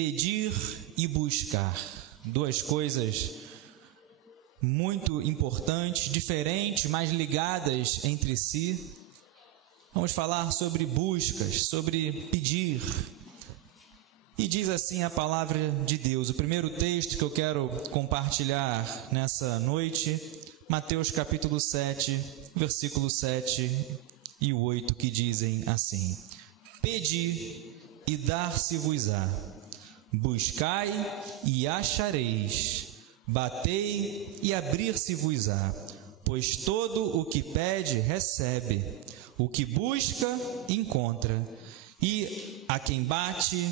pedir e buscar. Duas coisas muito importantes, diferentes, mas ligadas entre si. Vamos falar sobre buscas, sobre pedir. E diz assim a palavra de Deus. O primeiro texto que eu quero compartilhar nessa noite, Mateus capítulo 7, versículo 7 e 8, que dizem assim: Pedi e dar-se-vos-á, buscai e achareis, batei e abrir-se-vos-á, pois todo o que pede recebe, o que busca encontra, e a quem bate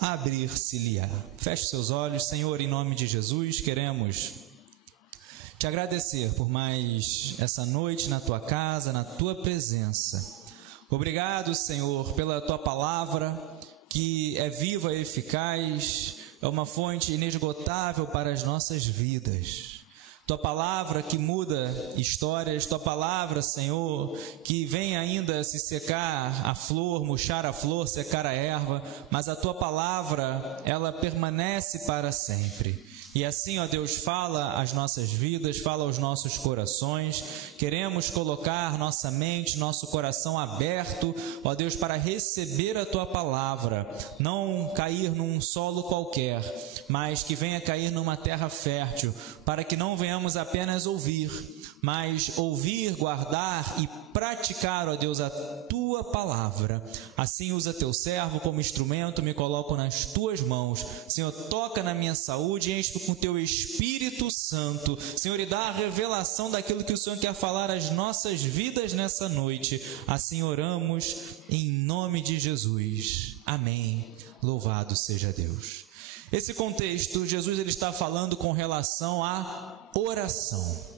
abrir-se-lhe-á. Feche seus olhos. Senhor, em nome de Jesus, queremos te agradecer por mais essa noite na tua casa, na tua presença. Obrigado, Senhor, pela tua palavra, que é viva e eficaz, é uma fonte inesgotável para as nossas vidas. Tua palavra que muda histórias, tua palavra, Senhor, que vem ainda se secar a flor, murchar a flor, secar a erva, mas a tua palavra, ela permanece para sempre. E assim, ó Deus, fala às nossas vidas, fala aos nossos corações. Queremos colocar nossa mente, nosso coração aberto, ó Deus, para receber a tua palavra, não cair num solo qualquer, mas que venha cair numa terra fértil, para que não venhamos apenas ouvir, mas ouvir, guardar e praticar, ó Deus, a tua palavra. Assim usa teu servo como instrumento, me coloco nas tuas mãos. Senhor, toca na minha saúde, enche com teu Espírito Santo, Senhor, e dá a revelação daquilo que o Senhor quer falar às nossas vidas nessa noite. Assim oramos em nome de Jesus. Amém. Louvado seja Deus. Esse contexto, Jesus ele está falando com relação à oração.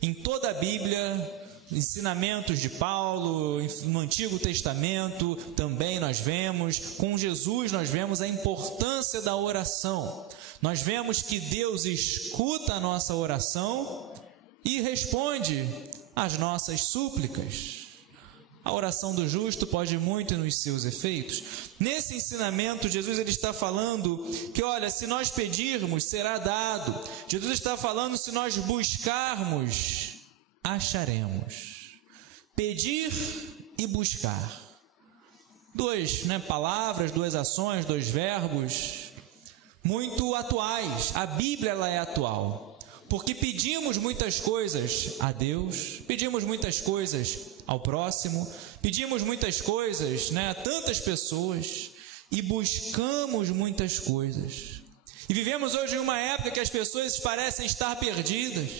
Em toda a Bíblia, ensinamentos de Paulo, no Antigo Testamento também nós vemos, com Jesus nós vemos a importância da oração. Nós vemos que Deus escuta a nossa oração e responde às nossas súplicas. A oração do justo pode muito nos seus efeitos. Nesse ensinamento, Jesus ele está falando que, olha, se nós pedirmos, será dado. Jesus está falando, se nós buscarmos, acharemos. Pedir e buscar. Duas palavras, duas ações, dois verbos muito atuais. A Bíblia ela é atual, porque pedimos muitas coisas a Deus, pedimos muitas coisas ao próximo, pedimos muitas coisas a tantas pessoas e buscamos muitas coisas. E vivemos hoje em uma época que as pessoas parecem estar perdidas.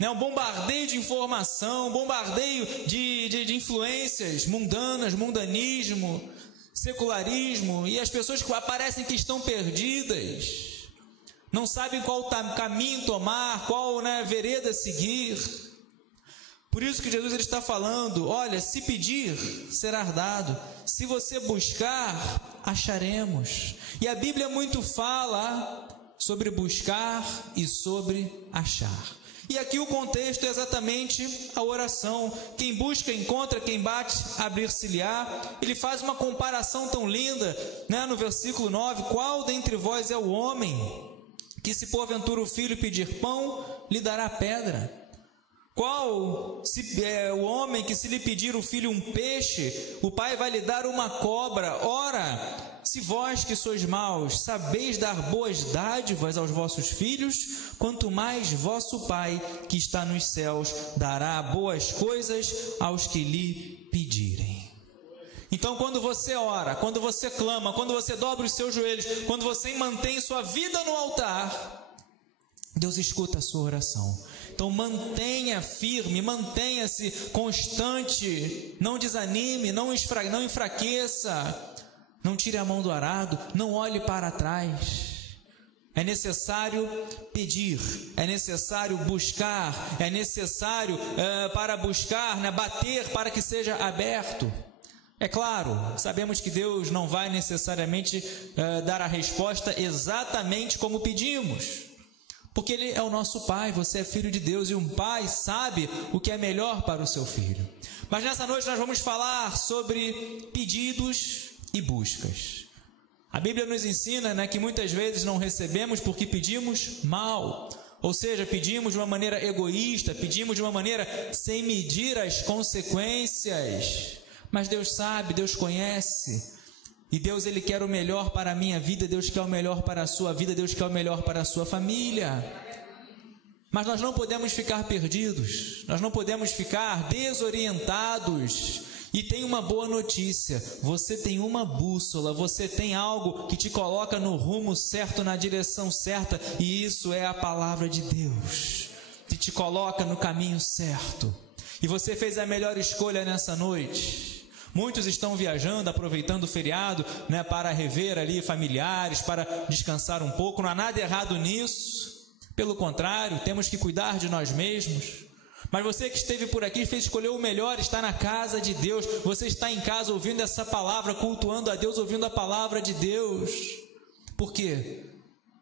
Um bombardeio de informação, um bombardeio de influências mundanas, mundanismo, secularismo, e as pessoas que parecem que estão perdidas, não sabem qual caminho tomar, qual vereda seguir. Por isso que Jesus ele está falando, olha, se pedir, será dado, se você buscar, acharemos. E a Bíblia muito fala sobre buscar e sobre achar. E aqui o contexto é exatamente a oração. Quem busca, encontra, quem bate, abrir-se-lhe-á. Ele faz uma comparação tão linda, no versículo 9. Qual dentre vós é o homem que, se porventura o filho pedir pão, lhe dará pedra? Qual se é o homem que, se lhe pedir o filho um peixe, o pai vai lhe dar uma cobra? Ora, se vós que sois maus, sabeis dar boas dádivas aos vossos filhos, quanto mais vosso Pai, que está nos céus, dará boas coisas aos que lhe pedirem. Então, quando você ora, quando você clama, quando você dobra os seus joelhos, quando você mantém sua vida no altar, Deus escuta a sua oração. Então mantenha firme, mantenha-se constante, não desanime, não enfraqueça, não tire a mão do arado, não olhe para trás. É necessário pedir, é necessário buscar, é necessário para buscar, bater para que seja aberto. É claro, sabemos que Deus não vai necessariamente dar a resposta exatamente como pedimos, porque Ele é o nosso Pai, você é filho de Deus, e um pai sabe o que é melhor para o seu filho. Mas nessa noite nós vamos falar sobre pedidos e buscas. A Bíblia nos ensina, né, que muitas vezes não recebemos porque pedimos mal. Ou seja, pedimos de uma maneira egoísta, pedimos de uma maneira sem medir as consequências. Mas Deus sabe, Deus conhece. E Deus, Ele quer o melhor para a minha vida, Deus quer o melhor para a sua vida, Deus quer o melhor para a sua família. Mas nós não podemos ficar perdidos, nós não podemos ficar desorientados. E tem uma boa notícia, você tem uma bússola, você tem algo que te coloca no rumo certo, na direção certa, e isso é a palavra de Deus, que te coloca no caminho certo. E você fez a melhor escolha nessa noite. Muitos estão viajando, aproveitando o feriado, né, para rever ali familiares, para descansar um pouco. Não há nada errado nisso, pelo contrário, temos que cuidar de nós mesmos. Mas você que esteve por aqui, fez escolher o melhor, está na casa de Deus. Você está em casa ouvindo essa palavra, cultuando a Deus, ouvindo a palavra de Deus. Por quê?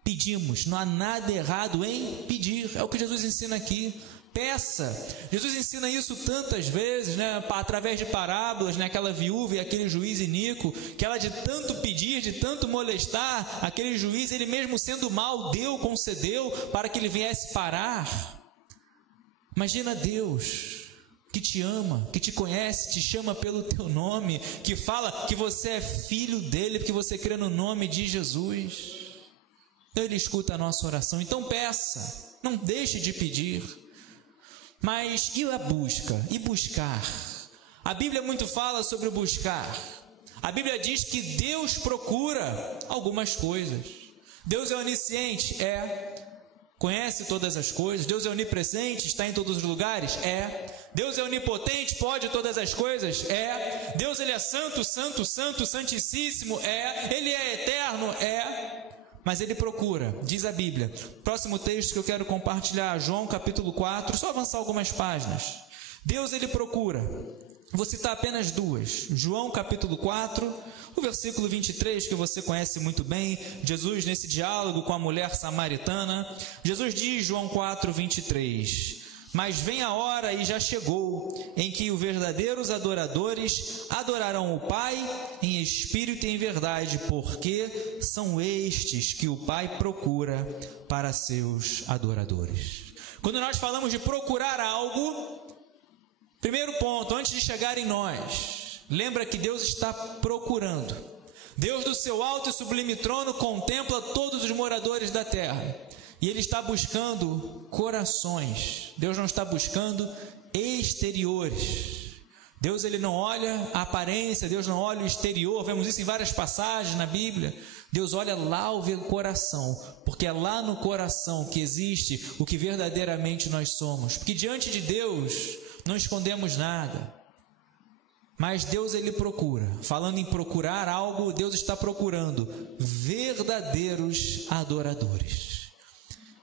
Pedimos, não há nada errado em pedir. É o que Jesus ensina aqui. Peça. Jesus ensina isso tantas vezes, né, através de parábolas, né, aquela viúva e aquele juiz iníquo, que ela de tanto pedir, de tanto molestar, aquele juiz, ele mesmo sendo mau, concedeu para que ele viesse parar. Imagina Deus, que te ama, que te conhece, te chama pelo teu nome, que fala que você é filho dele, porque você crê no nome de Jesus. Então Ele escuta a nossa oração. Então peça, não deixe de pedir. Mas e a busca? E buscar? A Bíblia muito fala sobre o buscar. A Bíblia diz que Deus procura algumas coisas. Deus é onisciente? Conhece todas as coisas. Deus é onipresente, está em todos os lugares? Deus é onipotente, pode todas as coisas? Deus, Ele é santo, santo, santo, santíssimo? Ele é eterno? Mas Ele procura, diz a Bíblia. Próximo texto que eu quero compartilhar, João capítulo 4, só avançar algumas páginas. Deus, Ele procura. Vou citar apenas duas. João capítulo 4, o versículo 23, que você conhece muito bem. Jesus, nesse diálogo com a mulher samaritana, Jesus diz, João 4, 23: Mas vem a hora, e já chegou, em que os verdadeiros adoradores adorarão o Pai em espírito e em verdade, porque são estes que o Pai procura para seus adoradores. Quando nós falamos de procurar algo, primeiro ponto, antes de chegar em nós, lembra que Deus está procurando. Deus do seu alto e sublime trono contempla todos os moradores da terra. E Ele está buscando corações. Deus não está buscando exteriores. Deus, Ele não olha a aparência, Deus não olha o exterior. Vemos isso em várias passagens na Bíblia. Deus olha lá o coração, porque é lá no coração que existe o que verdadeiramente nós somos. Porque diante de Deus não escondemos nada. Mas Deus, Ele procura. Falando em procurar algo, Deus está procurando verdadeiros adoradores.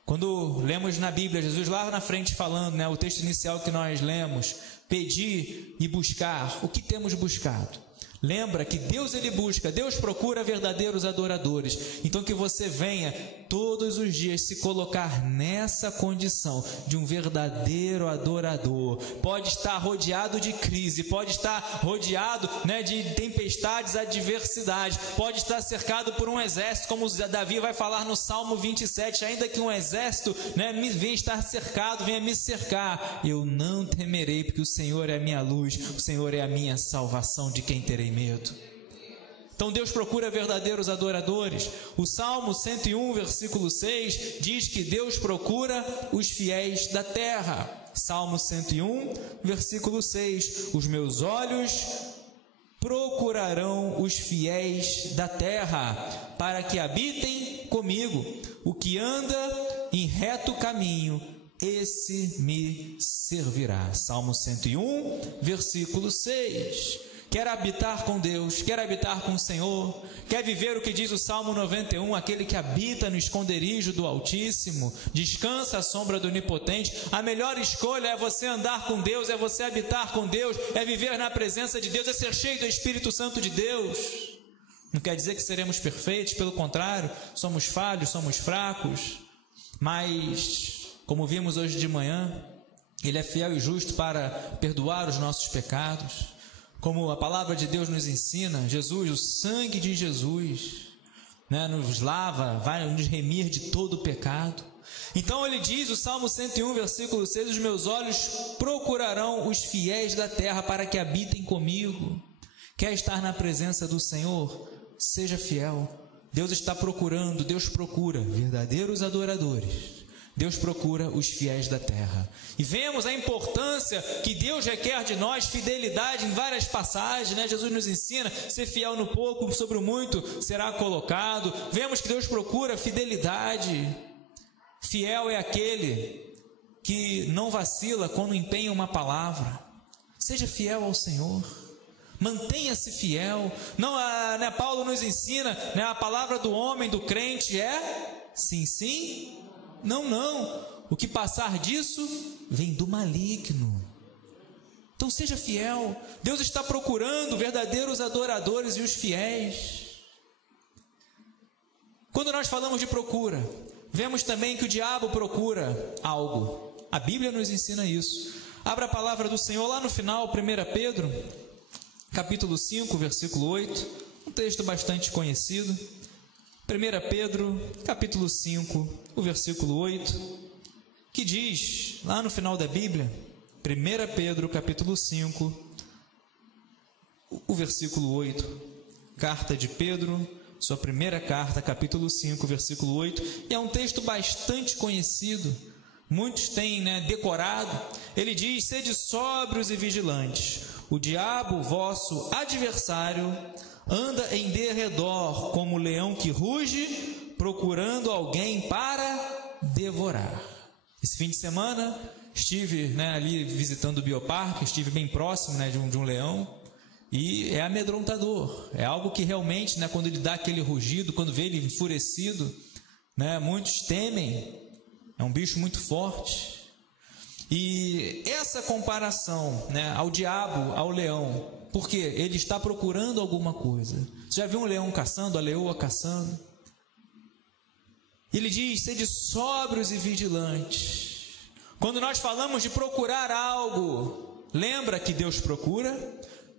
Quando lemos na Bíblia, Jesus lá na frente falando, né, o texto inicial que nós lemos, pedir e buscar, o que temos buscado? Lembra que Deus, Ele busca, Deus procura verdadeiros adoradores. Então que você venha todos os dias se colocar nessa condição de um verdadeiro adorador. Pode estar rodeado de crise, pode estar rodeado, né, de tempestades, adversidade, pode estar cercado por um exército, como Davi vai falar no Salmo 27, ainda que um exército, né, venha estar cercado, venha me cercar, eu não temerei, porque o Senhor é a minha luz, o Senhor é a minha salvação, de quem terei medo. Então Deus procura verdadeiros adoradores. O Salmo 101, versículo 6, diz que Deus procura os fiéis da terra. Salmo 101, versículo 6, os meus olhos procurarão os fiéis da terra, para que habitem comigo. O que anda em reto caminho, esse me servirá. Salmo 101, versículo 6. Quer habitar com Deus, quer habitar com o Senhor, quer viver o que diz o Salmo 91, aquele que habita no esconderijo do Altíssimo, descansa à sombra do Onipotente. A melhor escolha é você andar com Deus, é você habitar com Deus, é viver na presença de Deus, é ser cheio do Espírito Santo de Deus. Não quer dizer que seremos perfeitos, pelo contrário, somos falhos, somos fracos, mas, como vimos hoje de manhã, Ele é fiel e justo para perdoar os nossos pecados. Como a palavra de Deus nos ensina, Jesus, o sangue de Jesus, né, nos lava, vai nos remir de todo o pecado. Então ele diz, o Salmo 101, versículo 6, os meus olhos procurarão os fiéis da terra para que habitem comigo. Quer estar na presença do Senhor? Seja fiel. Deus está procurando, Deus procura verdadeiros adoradores. Deus procura os fiéis da terra. E vemos a importância que Deus requer de nós, fidelidade em várias passagens, né? Jesus nos ensina, ser fiel no pouco, sobre o muito será colocado. Vemos que Deus procura fidelidade. Fiel é aquele que não vacila quando empenha uma palavra. Seja fiel ao Senhor. Mantenha-se fiel. Não, né, Paulo nos ensina, né, a palavra do homem, do crente é sim, sim, não, não. O que passar disso vem do maligno. Então seja fiel. Deus está procurando verdadeiros adoradores e os fiéis. Quando nós falamos de procura, vemos também que o diabo procura algo. A Bíblia nos ensina isso. Abra a palavra do Senhor lá no final, 1 Pedro, capítulo 5, versículo 8. Um texto bastante conhecido. 1 Pedro, capítulo 5, o versículo 8, que diz, lá no final da Bíblia, 1 Pedro, capítulo 5, o versículo 8, carta de Pedro, sua primeira carta, capítulo 5, versículo 8, e é um texto bastante conhecido, muitos têm, né, decorado. Ele diz, sede sóbrios e vigilantes, o diabo, vosso adversário, anda em derredor como leão que ruge, procurando alguém para devorar. Esse fim de semana estive, né, ali visitando o Bioparque, estive bem próximo, né, de um leão, e é amedrontador. É algo que realmente, né, quando ele dá aquele rugido, quando vê ele enfurecido, né, muitos temem. É um bicho muito forte. E essa comparação, né, ao diabo, ao leão, porque ele está procurando alguma coisa. Você já viu um leão caçando, a leoa caçando? Ele diz, sede sóbrios e vigilantes. Quando nós falamos de procurar algo, lembra que Deus procura?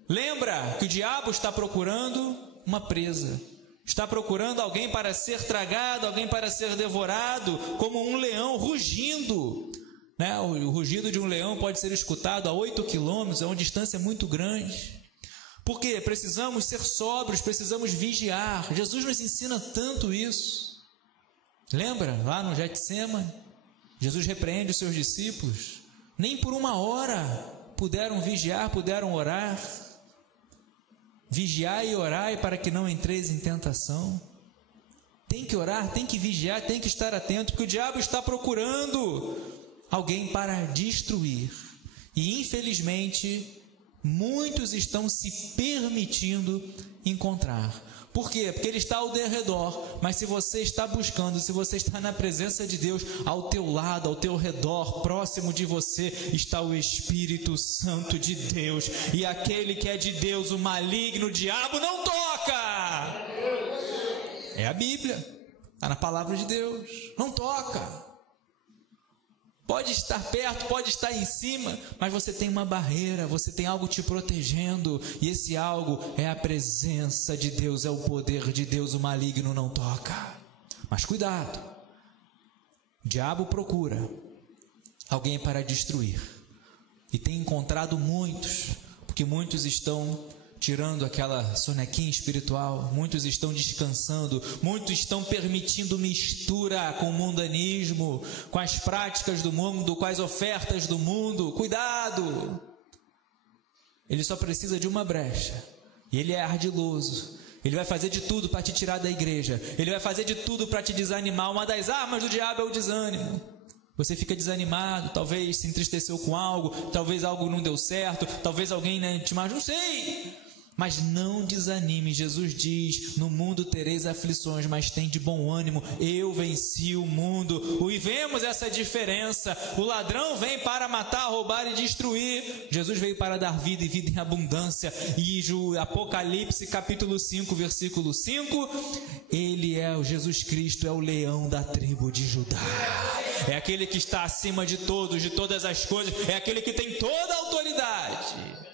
Lembra que o diabo está procurando uma presa. Está procurando alguém para ser tragado, alguém para ser devorado, como um leão rugindo. Né? O rugido de um leão pode ser escutado a 8 quilômetros, é uma distância muito grande. Por quê? Precisamos ser sóbrios, precisamos vigiar. Jesus nos ensina tanto isso. Lembra, lá no Getsêmani, Jesus repreende os seus discípulos. Nem por uma hora puderam vigiar, puderam orar. Vigiai e orai para que não entreis em tentação. Tem que orar, tem que vigiar, tem que estar atento, porque o diabo está procurando alguém para destruir. E infelizmente, muitos estão se permitindo encontrar. Por quê? Porque ele está ao derredor. Mas se você está buscando, se você está na presença de Deus, ao teu lado, ao teu redor, próximo de você, está o Espírito Santo de Deus. E aquele que é de Deus, o maligno, o diabo, não toca. É a Bíblia. Está na palavra de Deus. Não toca. Pode estar perto, pode estar em cima, mas você tem uma barreira, você tem algo te protegendo, e esse algo é a presença de Deus, é o poder de Deus. O maligno não toca. Mas cuidado, o diabo procura alguém para destruir, e tem encontrado muitos, porque muitos estão tirando aquela sonequinha espiritual, muitos estão descansando, muitos estão permitindo mistura com o mundanismo, com as práticas do mundo, com as ofertas do mundo. Cuidado! Ele só precisa de uma brecha, e ele é ardiloso. Ele vai fazer de tudo para te tirar da igreja, ele vai fazer de tudo para te desanimar. Uma das armas do diabo é o desânimo. Você fica desanimado, talvez se entristeceu com algo, talvez algo não deu certo, talvez alguém, né, te machucou, não sei. Mas não desanime. Jesus diz, no mundo tereis aflições, mas tem de bom ânimo, eu venci o mundo. E vemos essa diferença. O ladrão vem para matar, roubar e destruir. Jesus veio para dar vida e vida em abundância. E Apocalipse capítulo 5, versículo 5, ele é o Jesus Cristo, é o leão da tribo de Judá. É aquele que está acima de todos, de todas as coisas. É aquele que tem toda a autoridade.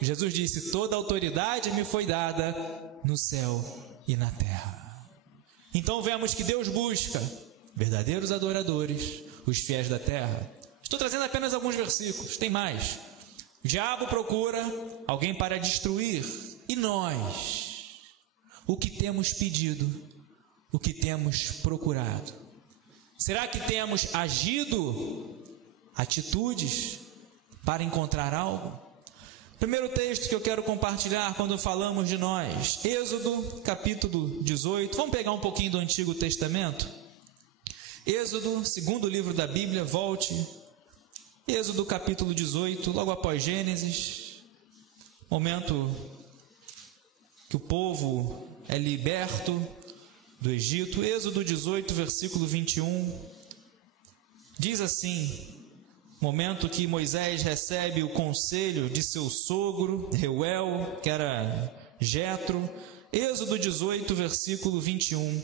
Jesus disse, toda a autoridade me foi dada no céu e na terra. Então vemos que Deus busca verdadeiros adoradores, os fiéis da terra. Estou trazendo apenas alguns versículos, tem mais. O diabo procura alguém para destruir. E nós? O que temos pedido? O que temos procurado? Será que temos agido atitudes para encontrar algo? Primeiro texto que eu quero compartilhar quando falamos de nós, Êxodo, capítulo 18. Vamos pegar um pouquinho do Antigo Testamento? Êxodo, segundo livro da Bíblia, volte. Êxodo, capítulo 18, logo após Gênesis. Momento que o povo é liberto do Egito. Êxodo 18, versículo 21. Diz assim: momento que Moisés recebe o conselho de seu sogro, Reuel, que era Jetro. Êxodo 18, versículo 21.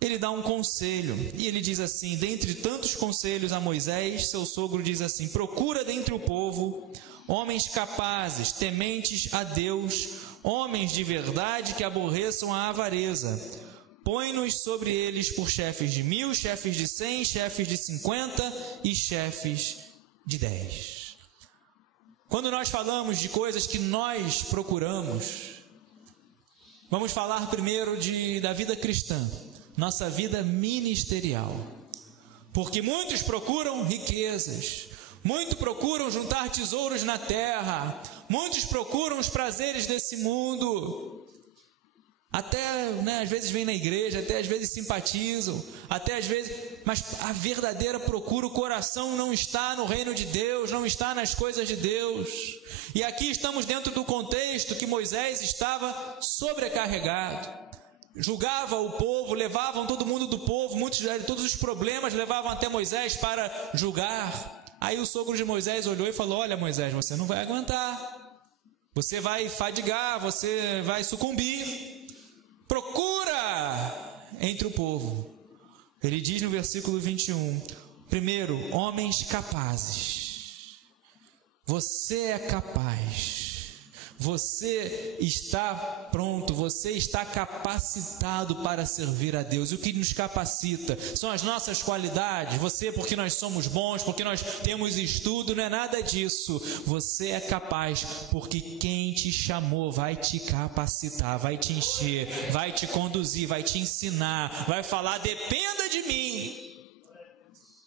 Ele dá um conselho, e ele diz assim, dentre tantos conselhos a Moisés, seu sogro diz assim: procura dentre o povo homens capazes, tementes a Deus, homens de verdade que aborreçam a avareza. Põe-nos sobre eles por chefes de 1000, chefes de 100, chefes de 50 e chefes de 10. Quando nós falamos de coisas que nós procuramos, vamos falar primeiro da vida cristã, nossa vida ministerial. Porque muitos procuram riquezas, muitos procuram juntar tesouros na terra, muitos procuram os prazeres desse mundo. Até, às vezes vêm na igreja, até às vezes simpatizam, até às vezes, mas a verdadeira procura, o coração não está no reino de Deus, não está nas coisas de Deus. E aqui estamos dentro do contexto que Moisés estava sobrecarregado, julgava o povo, levavam todo mundo do povo, todos os problemas levavam até Moisés para julgar. Aí o sogro de Moisés olhou e falou: olha, Moisés, você não vai aguentar, você vai fadigar, você vai sucumbir. Procura entre o povo. Ele diz no versículo 21, primeiro, homens capazes. Você é capaz. Você está pronto, você está capacitado para servir a Deus. E o que nos capacita são as nossas qualidades. Você, porque nós somos bons, porque nós temos estudo, não é nada disso. Você é capaz, porque quem te chamou vai te capacitar, vai te encher, vai te conduzir, vai te ensinar, vai falar: dependa de mim.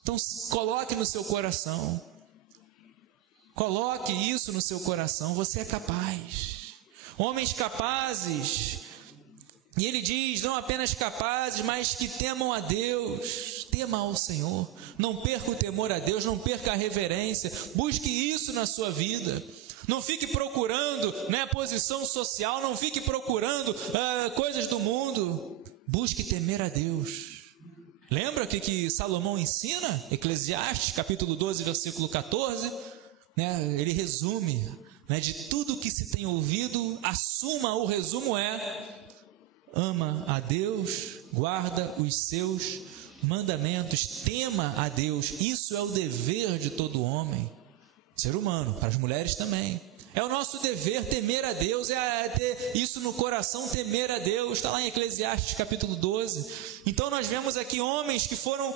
Então coloque no seu coração. Coloque isso no seu coração, você é capaz. Homens capazes. E ele diz, não apenas capazes, mas que temam a Deus. Tema ao Senhor. Não perca o temor a Deus, não perca a reverência. Busque isso na sua vida. Não fique procurando posição social, não fique procurando coisas do mundo. Busque temer a Deus. Lembra que Salomão ensina? Eclesiastes, capítulo 12, versículo 14. Ele resume, de tudo que se tem ouvido, o resumo é: ama a Deus, guarda os seus mandamentos, tema a Deus. Isso é o dever de todo homem, ser humano, para as mulheres também. É o nosso dever temer a Deus, é ter isso no coração, temer a Deus. Está lá em Eclesiastes capítulo 12. Então nós vemos aqui homens que foram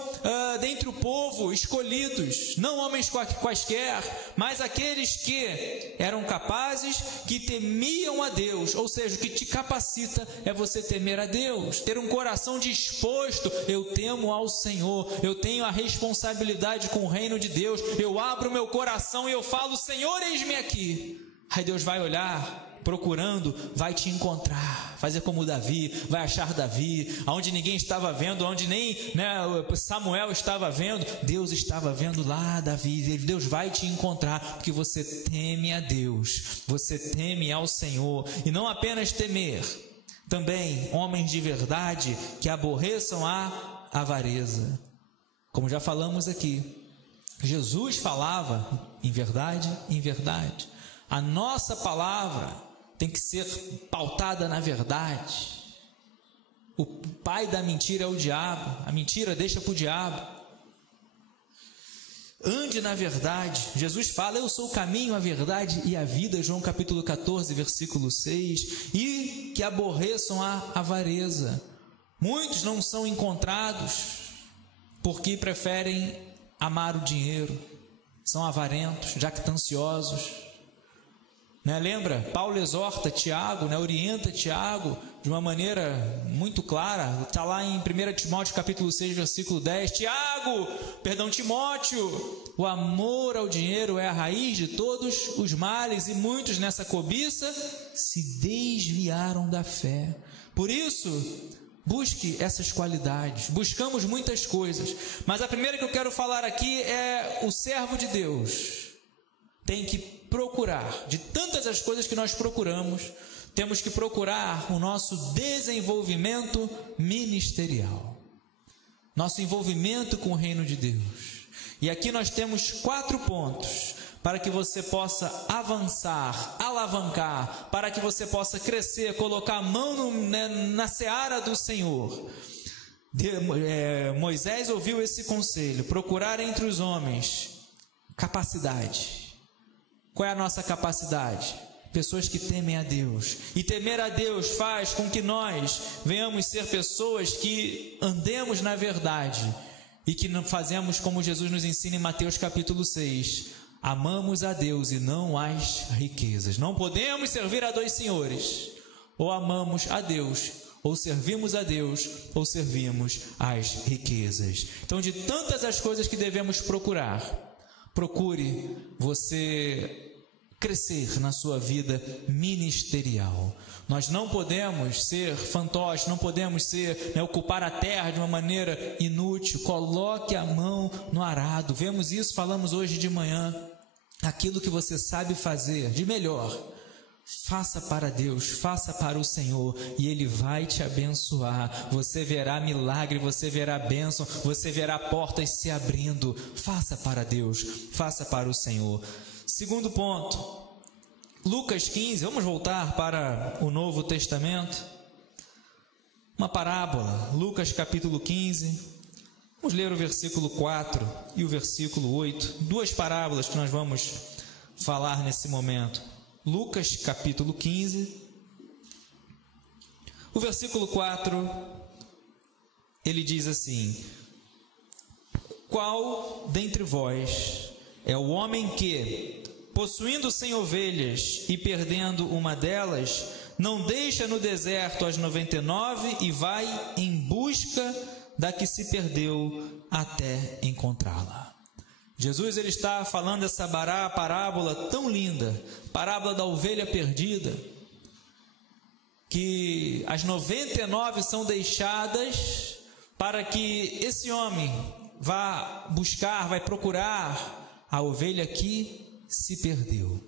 dentre o povo escolhidos, não homens quaisquer, mas aqueles que eram capazes, que temiam a Deus. Ou seja, o que te capacita é você temer a Deus, ter um coração disposto: eu temo ao Senhor, eu tenho a responsabilidade com o reino de Deus, eu abro meu coração e eu falo: Senhor, eis-me aqui. Aí Deus vai olhar, procurando, vai te encontrar, fazer como Davi, vai achar Davi, onde ninguém estava vendo, onde nem Samuel estava vendo, Deus estava vendo lá Davi. Deus vai te encontrar, porque você teme a Deus, você teme ao Senhor. E não apenas temer, também homens de verdade que aborreçam a avareza. Como já falamos aqui, Jesus falava em verdade, em verdade. A nossa palavra tem que ser pautada na verdade. O pai da mentira é o diabo. A mentira deixa para o diabo. Ande na verdade. Jesus fala: eu sou o caminho, a verdade e a vida. João capítulo 14, versículo 6. E que aborreçam a avareza. Muitos não são encontrados porque preferem amar o dinheiro, são avarentos, jactanciosos. Lembra? Paulo exorta Tiago, orienta Tiago de uma maneira muito clara. Está lá em 1 Timóteo capítulo 6, versículo 10. Timóteo, o amor ao dinheiro é a raiz de todos os males, e muitos nessa cobiça se desviaram da fé. Por isso, busque essas qualidades. Buscamos muitas coisas, mas a primeira que eu quero falar aqui é o servo de Deus tem que procurar, de tantas as coisas que nós procuramos, temos que procurar o nosso desenvolvimento ministerial, nosso envolvimento com o reino de Deus. E aqui nós temos 4 pontos para que você possa avançar, alavancar, para que você possa crescer, colocar a mão na seara do Senhor. Moisés ouviu esse conselho: procurar entre os homens capacidade. Qual é a nossa capacidade? Pessoas que temem a Deus. E temer a Deus faz com que nós venhamos ser pessoas que andemos na verdade e que não fazemos como Jesus nos ensina em Mateus capítulo 6. Amamos a Deus e não as riquezas. Não podemos servir a 2 senhores. Ou amamos a Deus, ou servimos a Deus, ou servimos as riquezas. Então, de tantas as coisas que devemos procurar, procure você crescer na sua vida ministerial. Nós não podemos ser fantoches, não podemos ocupar a terra de uma maneira inútil. Coloque a mão no arado. Vemos isso, falamos hoje de manhã. Aquilo que você sabe fazer de melhor, faça para Deus, faça para o Senhor, e Ele vai te abençoar. Você verá milagre, você verá bênção, você verá portas se abrindo. Faça para Deus, faça para o Senhor. Segundo ponto, Lucas 15, vamos voltar para o Novo Testamento. Uma parábola, Lucas capítulo 15. Vamos ler o versículo 4 e o versículo 8. 2 parábolas que nós vamos falar nesse momento. Lucas capítulo 15, o versículo 4, ele diz assim: qual dentre vós é o homem que, possuindo 100 ovelhas e perdendo uma delas, não deixa no deserto as 99 e vai em busca da que se perdeu até encontrá-la? Jesus ele está falando essa parábola tão linda, parábola da ovelha perdida, que as 99 são deixadas para que esse homem vá buscar, vai procurar a ovelha que se perdeu.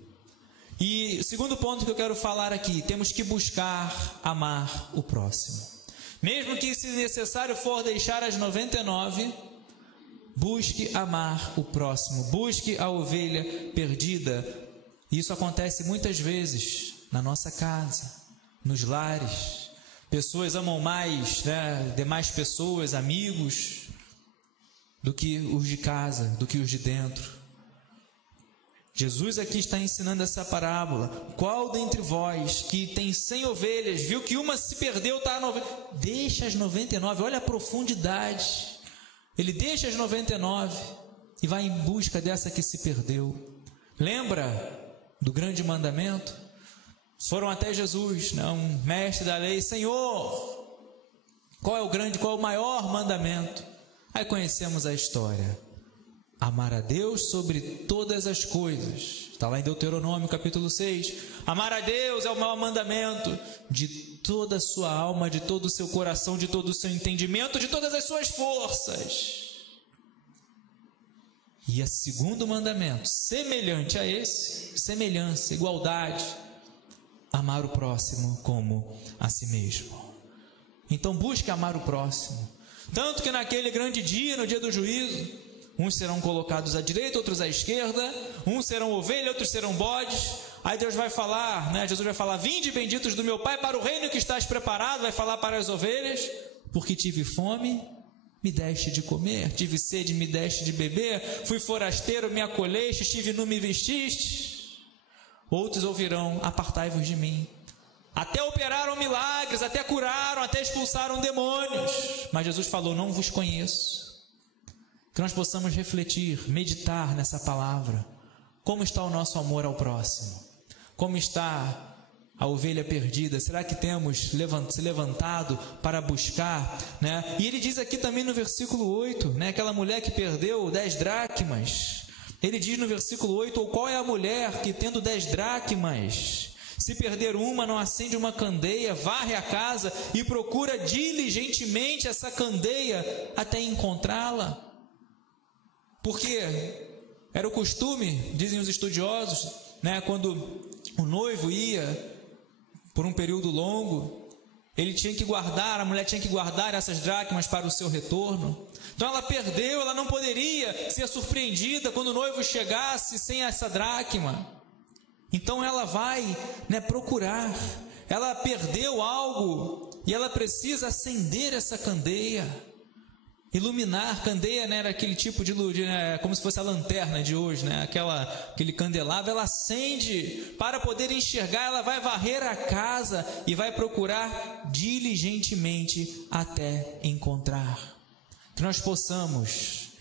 E o segundo ponto que eu quero falar aqui, temos que buscar amar o próximo. Mesmo que, se necessário for deixar as 99, busque amar o próximo, busque a ovelha perdida. Isso acontece muitas vezes na nossa casa, nos lares. Pessoas amam mais, demais pessoas, amigos, do que os de casa, do que os de dentro. Jesus aqui está ensinando essa parábola. Qual dentre vós que tem 100 ovelhas, viu que uma se perdeu, está a 90, deixa as 99, olha a profundidade. Ele deixa as 99 e vai em busca dessa que se perdeu. Lembra do grande mandamento? Foram até Jesus, um mestre da lei: Senhor, qual é o maior mandamento? Aí conhecemos a história: amar a Deus sobre todas as coisas. Está lá em Deuteronômio capítulo 6. Amar a Deus é o maior mandamento, de toda a sua alma, de todo o seu coração, de todo o seu entendimento, de todas as suas forças. E o segundo mandamento, semelhante a esse, semelhança, igualdade, amar o próximo como a si mesmo. Então busque amar o próximo. Tanto que naquele grande dia, no dia do juízo, uns serão colocados à direita, outros à esquerda, uns serão ovelha, outros serão bodes. Aí Deus vai falar, Jesus vai falar: vinde benditos do meu Pai para o reino que estás preparado. Vai falar para as ovelhas: porque tive fome, me deste de comer, tive sede, me deste de beber, fui forasteiro, me acolheste, estive nu, me vestiste. Outros ouvirão: apartai-vos de mim, até operaram milagres, até curaram, até expulsaram demônios. Mas Jesus falou: não vos conheço. Que nós possamos refletir, meditar nessa palavra. Como está o nosso amor ao próximo? Como está a ovelha perdida? Será que temos se levantado para buscar, né? E ele diz aqui também no versículo 8, né? Aquela mulher que perdeu 10 dracmas. Ele diz no versículo 8: ou qual é a mulher que, tendo 10 dracmas, se perder uma, não acende uma candeia, varre a casa e procura diligentemente essa candeia até encontrá-la? Porque era o costume, dizem os estudiosos, né, quando o noivo ia por um período longo, ele tinha que guardar, a mulher tinha que guardar essas dracmas para o seu retorno. Então ela perdeu, ela não poderia ser surpreendida quando o noivo chegasse sem essa dracma. Então ela vai, né, procurar. Ela perdeu algo e ela precisa acender essa candeia. Iluminar, candeia, né, era aquele tipo de luz, né, como se fosse a lanterna de hoje, né, aquele candelabro. Ela acende para poder enxergar. Ela vai varrer a casa e vai procurar diligentemente até encontrar. Que nós possamos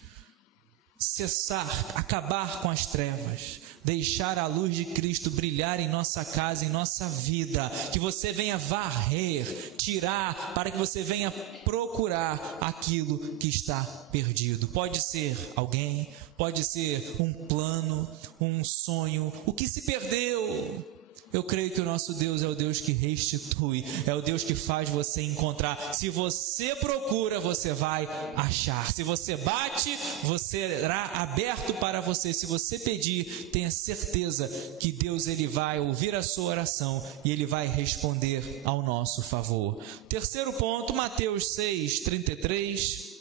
cessar, acabar com as trevas, deixar a luz de Cristo brilhar em nossa casa, em nossa vida. Que você venha varrer, tirar, para que você venha procurar aquilo que está perdido. Pode ser alguém, pode ser um plano, um sonho, o que se perdeu. Eu creio que o nosso Deus é o Deus que restitui, é o Deus que faz você encontrar. Se você procura, você vai achar. Se você bate, você será aberto para você. Se você pedir, tenha certeza que Deus, ele vai ouvir a sua oração e ele vai responder ao nosso favor. Terceiro ponto, Mateus 6:33.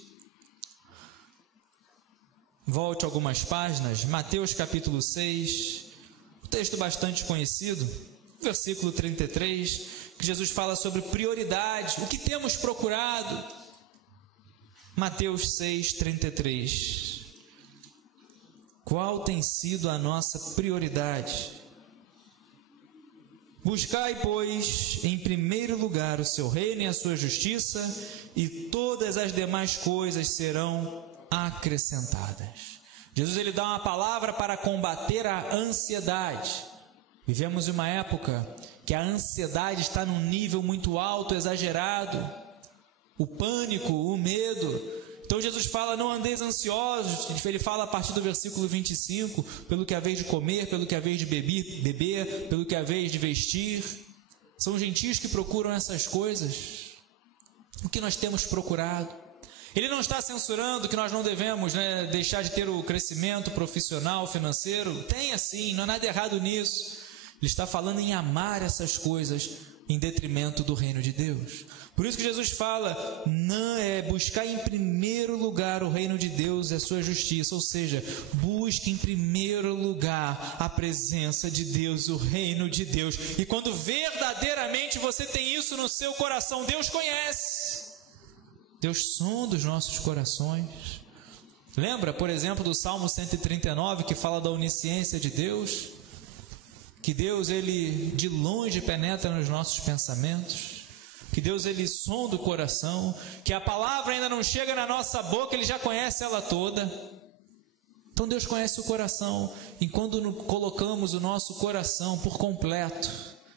Volte algumas páginas, Mateus capítulo 6. Um texto bastante conhecido, versículo 33, que Jesus fala sobre prioridade, o que temos procurado. Mateus 6:33. Qual tem sido a nossa prioridade? Buscai, pois, em primeiro lugar o seu reino e a sua justiça, e todas as demais coisas serão acrescentadas. Jesus, ele dá uma palavra para combater a ansiedade. Vivemos em uma época que a ansiedade está num nível muito alto, exagerado. O pânico, o medo. Então Jesus fala: não andeis ansiosos. Ele fala a partir do versículo 25, pelo que é a vez de comer, pelo que é a vez de beber, pelo que é a vez de vestir. São gentios que procuram essas coisas. O que nós temos procurado? Ele não está censurando que nós não devemos, né, deixar de ter o crescimento profissional, financeiro. Tem sim, não há nada errado nisso. Ele está falando em amar essas coisas em detrimento do reino de Deus. Por isso que Jesus fala: não é buscar em primeiro lugar o reino de Deus e a sua justiça. Ou seja, busque em primeiro lugar a presença de Deus, o reino de Deus. E quando verdadeiramente você tem isso no seu coração, Deus conhece. Deus sonda os nossos corações. Lembra, por exemplo, do Salmo 139, que fala da onisciência de Deus? Que Deus, ele de longe penetra nos nossos pensamentos. Que Deus, ele sonda o coração. Que a palavra ainda não chega na nossa boca, ele já conhece ela toda. Então Deus conhece o coração. E quando colocamos o nosso coração por completo,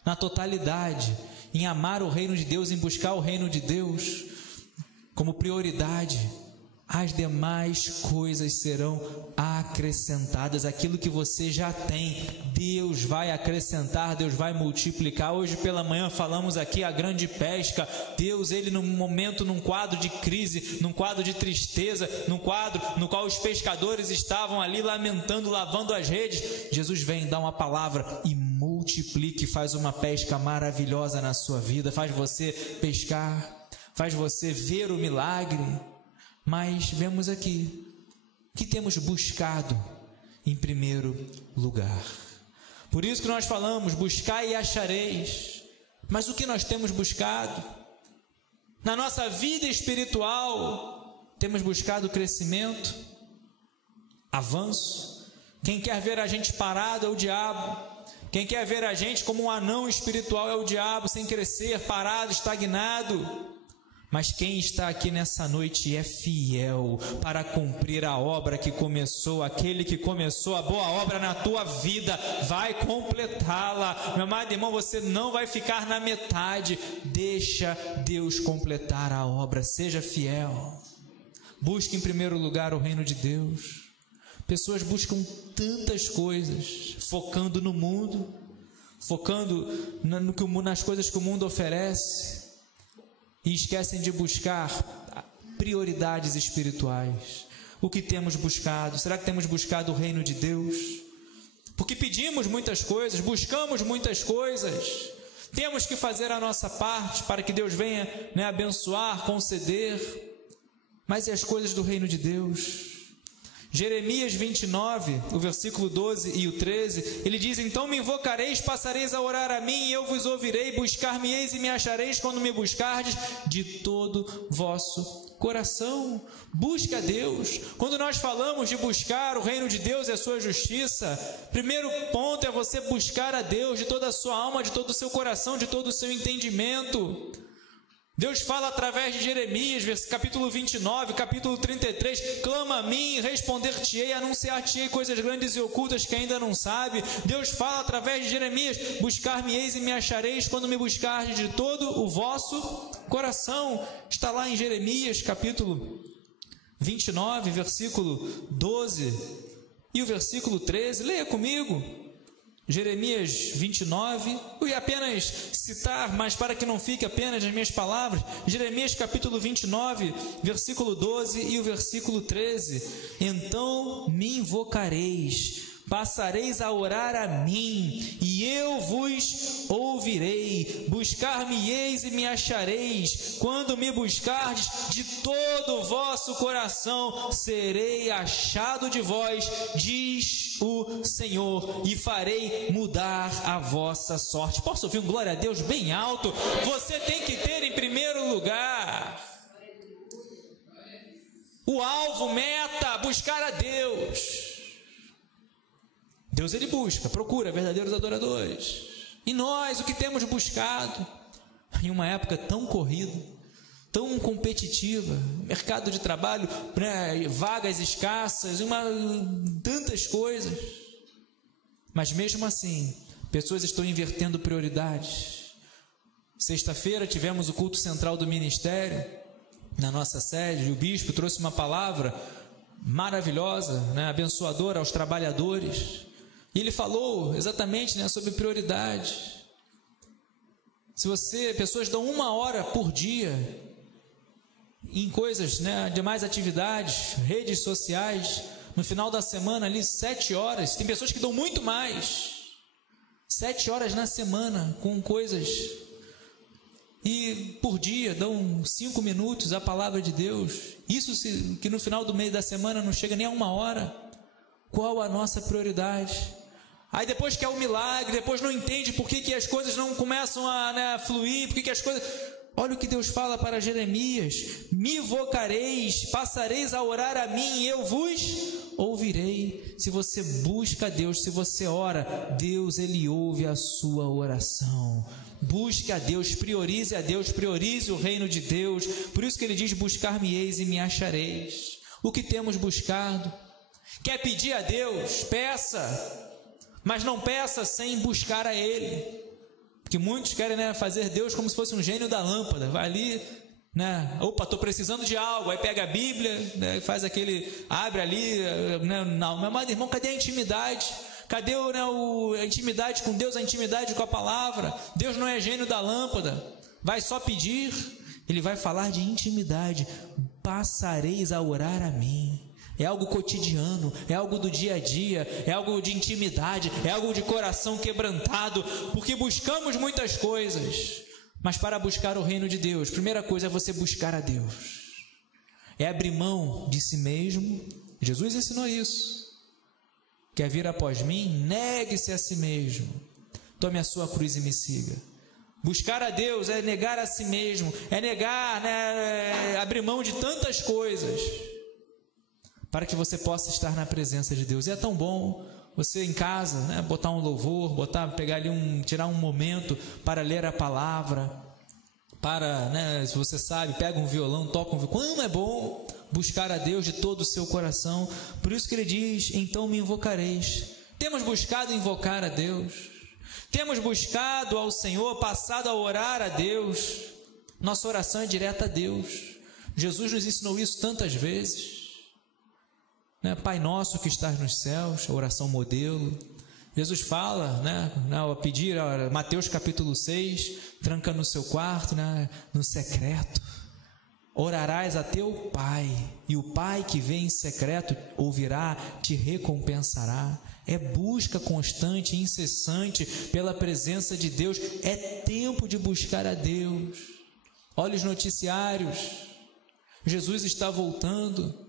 na totalidade, em amar o reino de Deus, em buscar o reino de Deus como prioridade, as demais coisas serão acrescentadas. Aquilo que você já tem, Deus vai acrescentar, Deus vai multiplicar. Hoje pela manhã falamos aqui a grande pesca. Deus, ele num momento, num quadro de crise, num quadro de tristeza, num quadro no qual os pescadores estavam ali lamentando, lavando as redes, Jesus vem dar uma palavra e multiplica, e faz uma pesca maravilhosa na sua vida, faz você pescar, faz você ver o milagre. Mas vemos aqui que temos buscado em primeiro lugar. Por isso que nós falamos: buscai e achareis. Mas o que nós temos buscado? Na nossa vida espiritual, temos buscado crescimento, avanço. Quem quer ver a gente parado é o diabo. Quem quer ver a gente como um anão espiritual é o diabo, sem crescer, parado, estagnado. Mas quem está aqui nessa noite é fiel para cumprir a obra que começou. Aquele que começou a boa obra na tua vida vai completá-la. Meu amado irmão, você não vai ficar na metade. Deixa Deus completar a obra. Seja fiel. Busque em primeiro lugar o reino de Deus. Pessoas buscam tantas coisas, focando no mundo, focando nas coisas que o mundo oferece, e esquecem de buscar prioridades espirituais. O que temos buscado? Será que temos buscado o reino de Deus? Porque pedimos muitas coisas, buscamos muitas coisas, temos que fazer a nossa parte para que Deus venha, abençoar, conceder. Mas e as coisas do reino de Deus? Jeremias 29, o versículo 12 e o 13, ele diz: então me invocareis, passareis a orar a mim, e eu vos ouvirei, buscar-me-eis e me achareis quando me buscardes de todo vosso coração. Busque a Deus. Quando nós falamos de buscar o reino de Deus e a sua justiça, primeiro ponto é você buscar a Deus de toda a sua alma, de todo o seu coração, de todo o seu entendimento. Deus fala através de Jeremias, capítulo 29, capítulo 33, clama a mim, responder-te-ei, anunciar-te-ei coisas grandes e ocultas que ainda não sabe. Deus fala através de Jeremias, buscar-me-eis e me achareis quando me buscardes de todo o vosso coração. Está lá em Jeremias, capítulo 29, versículo 12 e o versículo 13, leia comigo. Jeremias 29, eu ia apenas citar, mas para que não fique apenas nas minhas palavras, Jeremias capítulo 29, versículo 12 e o versículo 13, então me invocareis, passareis a orar a mim, e eu vos ouvirei, buscar-me-eis e me achareis, quando me buscardes de todo o vosso coração, serei achado de vós, diz o Senhor, e farei mudar a vossa sorte. Posso ouvir um glória a Deus bem alto? Você tem que ter em primeiro lugar o alvo, meta, buscar a Deus. Deus ele busca, procura verdadeiros adoradores. E nós, o que temos buscado? Em uma época tão corrida, tão competitiva, mercado de trabalho, vagas escassas, tantas coisas. Mas mesmo assim, pessoas estão invertendo prioridades. Sexta-feira tivemos o culto central do ministério, na nossa sede, e o bispo trouxe uma palavra maravilhosa, abençoadora aos trabalhadores. E ele falou exatamente sobre prioridade. Pessoas dão 1 hora por dia em coisas, demais atividades, redes sociais, no final da semana ali 7 horas, tem pessoas que dão muito mais, 7 horas na semana com coisas, e por dia dão 5 minutos à palavra de Deus, isso que no final do mês da semana não chega nem a 1 hora. Qual a nossa prioridade? Aí depois quer o milagre, depois não entende por que as coisas não começam a fluir, por que as coisas... Olha o que Deus fala para Jeremias: me invocareis, passareis a orar a mim, e eu vos ouvirei. Se você busca a Deus, se você ora, Deus ele ouve a sua oração. Busque a Deus, priorize o reino de Deus. Por isso que ele diz: buscar-me-eis e me achareis. O que temos buscado? Quer pedir a Deus? Peça, mas não peça sem buscar a Ele. Porque muitos querem fazer Deus como se fosse um gênio da lâmpada. Vai ali, opa, estou precisando de algo. Aí pega a Bíblia, faz aquele, abre ali. Não, meu amado irmão, cadê a intimidade? Cadê a intimidade com Deus, a intimidade com a palavra? Deus não é gênio da lâmpada. Vai só pedir. Ele vai falar de intimidade. Passareis a orar a mim. É algo cotidiano, é algo do dia a dia, é algo de intimidade, é algo de coração quebrantado, porque buscamos muitas coisas, mas para buscar o reino de Deus, primeira coisa é você buscar a Deus, é abrir mão de si mesmo. Jesus ensinou isso. Quer vir após mim? Negue-se a si mesmo, tome a sua cruz e me siga. Buscar a Deus é negar a si mesmo, é negar, abrir mão de tantas coisas, para que você possa estar na presença de Deus. E é tão bom Você em casa, né, botar um louvor, pegar ali tirar um momento para ler a palavra, para, né, se você sabe, pega um violão, toca um violão. Como é bom buscar a Deus de todo o seu coração. Por isso que ele diz: então me invocareis. Temos buscado invocar a Deus, temos buscado ao Senhor, passado a orar a Deus. Nossa oração é direta a Deus. Jesus nos ensinou isso tantas vezes, né? Pai nosso que estás nos céus, a oração modelo. Jesus fala, né, ao pedir, Mateus capítulo 6, tranca no seu quarto, né, no secreto, orarás a teu Pai, e o Pai que vem em secreto ouvirá, te recompensará. É busca constante, incessante pela presença de Deus. É tempo de buscar a Deus. Olha os noticiários, Jesus está voltando.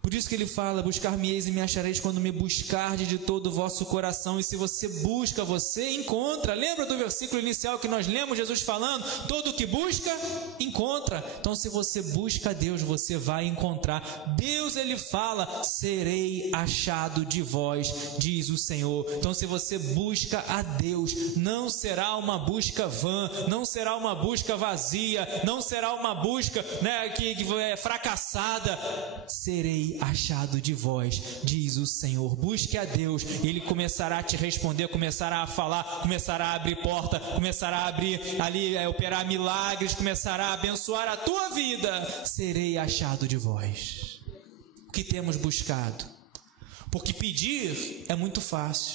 Por isso que ele fala: buscar-me-eis e me achareis quando me buscardes de todo o vosso coração. E se você busca, você encontra. Lembra do versículo inicial que nós lemos, Jesus falando: todo o que busca, encontra. Então, se você busca a Deus, você vai encontrar. Deus, ele fala: serei achado de vós, diz o Senhor. Então, se você busca a Deus, não será uma busca vã, não será uma busca vazia, não será uma busca, né, que é fracassada. Serei achado de vós, diz o Senhor. Busque a Deus, Ele começará a te responder, começará a falar, começará a abrir porta, começará a abrir ali, operar milagres, começará a abençoar a tua vida. Serei achado de vós. O que temos buscado? Porque pedir é muito fácil,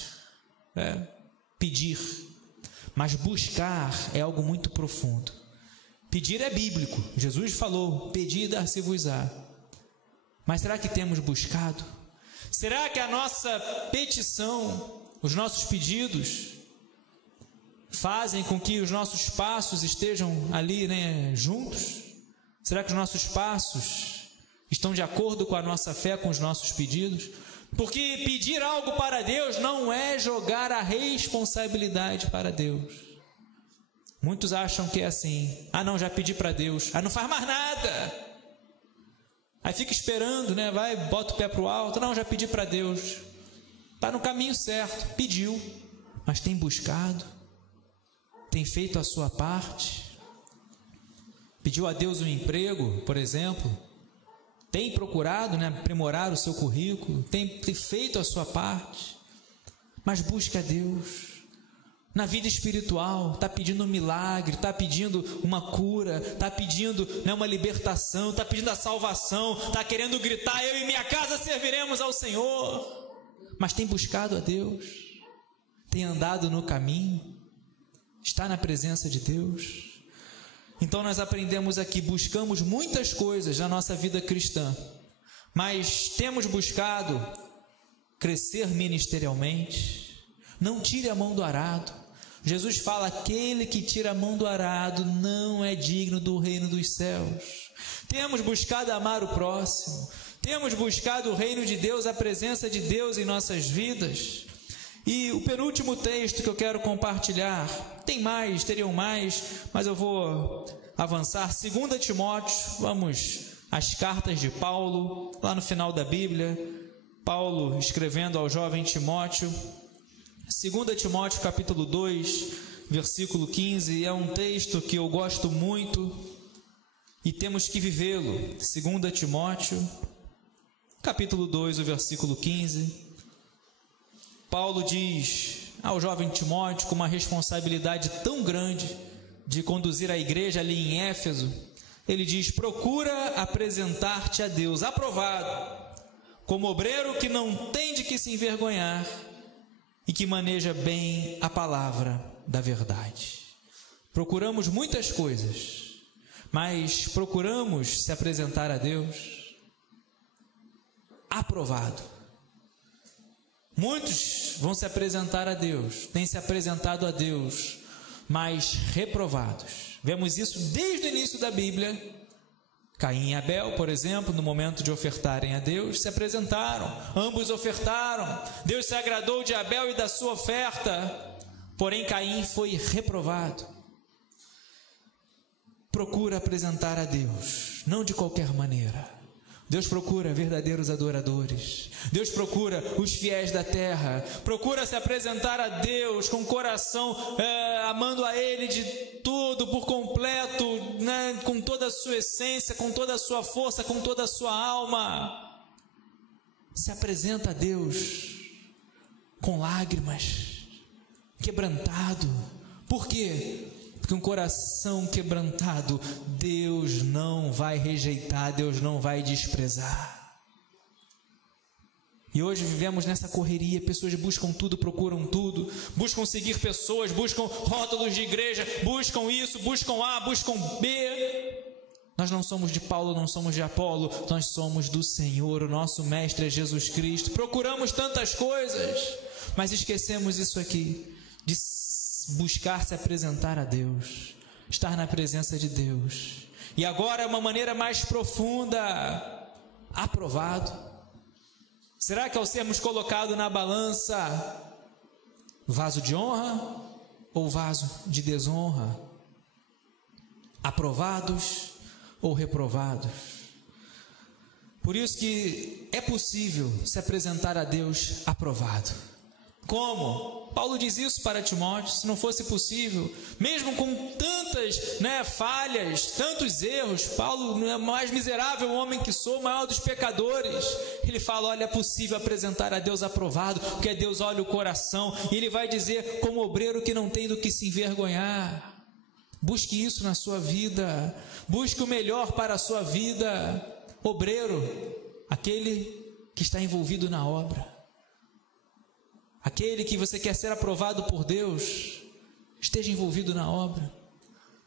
pedir, mas buscar é algo muito profundo. Pedir é bíblico, Jesus falou: pedi e dar-se-vos-á. Mas será que temos buscado? Será que a nossa petição, os nossos pedidos, fazem com que os nossos passos estejam ali, né, juntos? Será que os nossos passos estão de acordo com a nossa fé, com os nossos pedidos? Porque pedir algo para Deus não é jogar a responsabilidade para Deus. Muitos acham que é assim: ah não, já pedi para Deus, não faz mais nada. Aí fica esperando, né? Vai, bota o pé para o alto. Não, já pedi para Deus. Está no caminho certo, pediu, mas tem buscado, tem feito a sua parte. Pediu a Deus um emprego, por exemplo, tem procurado, né, aprimorar o seu currículo, tem feito a sua parte, mas busca a Deus. Na vida espiritual, está pedindo um milagre, está pedindo uma cura, está pedindo, né, uma libertação, está pedindo a salvação, está querendo gritar: eu e minha casa serviremos ao Senhor. Mas tem buscado a Deus, tem andado no caminho, está na presença de Deus. Então nós aprendemos aqui: buscamos muitas coisas na nossa vida cristã, mas temos buscado crescer ministerialmente. Não tire a mão do arado. Jesus fala: aquele que tira a mão do arado não é digno do reino dos céus. Temos buscado amar o próximo, temos buscado o reino de Deus, a presença de Deus em nossas vidas. E o penúltimo texto que eu quero compartilhar, teriam mais, mas eu vou avançar. 2 Timóteo, vamos às cartas de Paulo, lá no final da Bíblia, Paulo escrevendo ao jovem Timóteo. 2 Timóteo capítulo 2, versículo 15, é um texto que eu gosto muito e temos que vivê-lo. 2 Timóteo, capítulo 2, o versículo 15, Paulo diz ao jovem Timóteo, com uma responsabilidade tão grande de conduzir a igreja ali em Éfeso, ele diz: procura apresentar-te a Deus aprovado, como obreiro que não tem de que se envergonhar, e que maneja bem a palavra da verdade. Procuramos muitas coisas, mas procuramos se apresentar a Deus aprovado. Muitos vão se apresentar a Deus, têm se apresentado a Deus, mas reprovados. Vemos isso desde o início da Bíblia. Caim e Abel, por exemplo, no momento de ofertarem a Deus, se apresentaram, ambos ofertaram, Deus se agradou de Abel e da sua oferta, porém Caim foi reprovado. Procura apresentar a Deus, não de qualquer maneira, Deus procura verdadeiros adoradores. Deus procura os fiéis da terra. Procura se apresentar a Deus com o coração amando a Ele de tudo, por completo, né? Com toda a sua essência, com toda a sua força, com toda a sua alma. Se apresenta a Deus com lágrimas, quebrantado. Por quê? Porque um coração quebrantado, Deus não vai rejeitar, Deus não vai desprezar. E hoje vivemos nessa correria, pessoas buscam tudo, procuram tudo, buscam seguir pessoas, buscam rótulos de igreja, buscam isso, buscam A, buscam B. Nós não somos de Paulo, não somos de Apolo, nós somos do Senhor, o nosso Mestre é Jesus Cristo. Procuramos tantas coisas, mas esquecemos isso aqui, de buscar se apresentar a Deus, estar na presença de Deus. E agora, uma maneira mais profunda, aprovado. Será que ao sermos colocados na balança, vaso de honra ou vaso de desonra? Aprovados ou reprovados? Por isso que é possível se apresentar a Deus aprovado. Como? Paulo diz isso para Timóteo, se não fosse possível, mesmo com tantas falhas, tantos erros, Paulo, é o mais miserável homem que sou, o maior dos pecadores, ele fala, olha, é possível apresentar a Deus aprovado, porque Deus olha o coração, e ele vai dizer, como obreiro que não tem do que se envergonhar. Busque isso na sua vida, busque o melhor para a sua vida. Obreiro, aquele que está envolvido na obra, aquele que você quer ser aprovado por Deus, esteja envolvido na obra.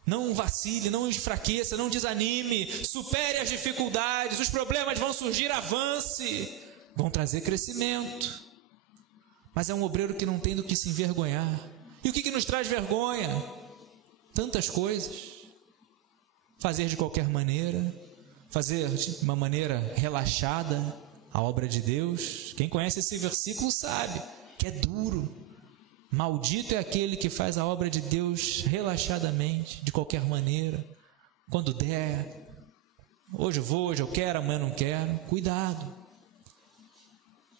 Não vacile, não enfraqueça, não desanime, supere as dificuldades, os problemas vão surgir, avance, vão trazer crescimento. Mas é um obreiro que não tem do que se envergonhar. E o que nos traz vergonha? Tantas coisas. Fazer de qualquer maneira, fazer de uma maneira relaxada a obra de Deus. Quem conhece esse versículo sabe que é duro. Maldito é aquele que faz a obra de Deus relaxadamente, de qualquer maneira, quando der. Hoje eu vou, hoje eu quero, amanhã não quero. Cuidado.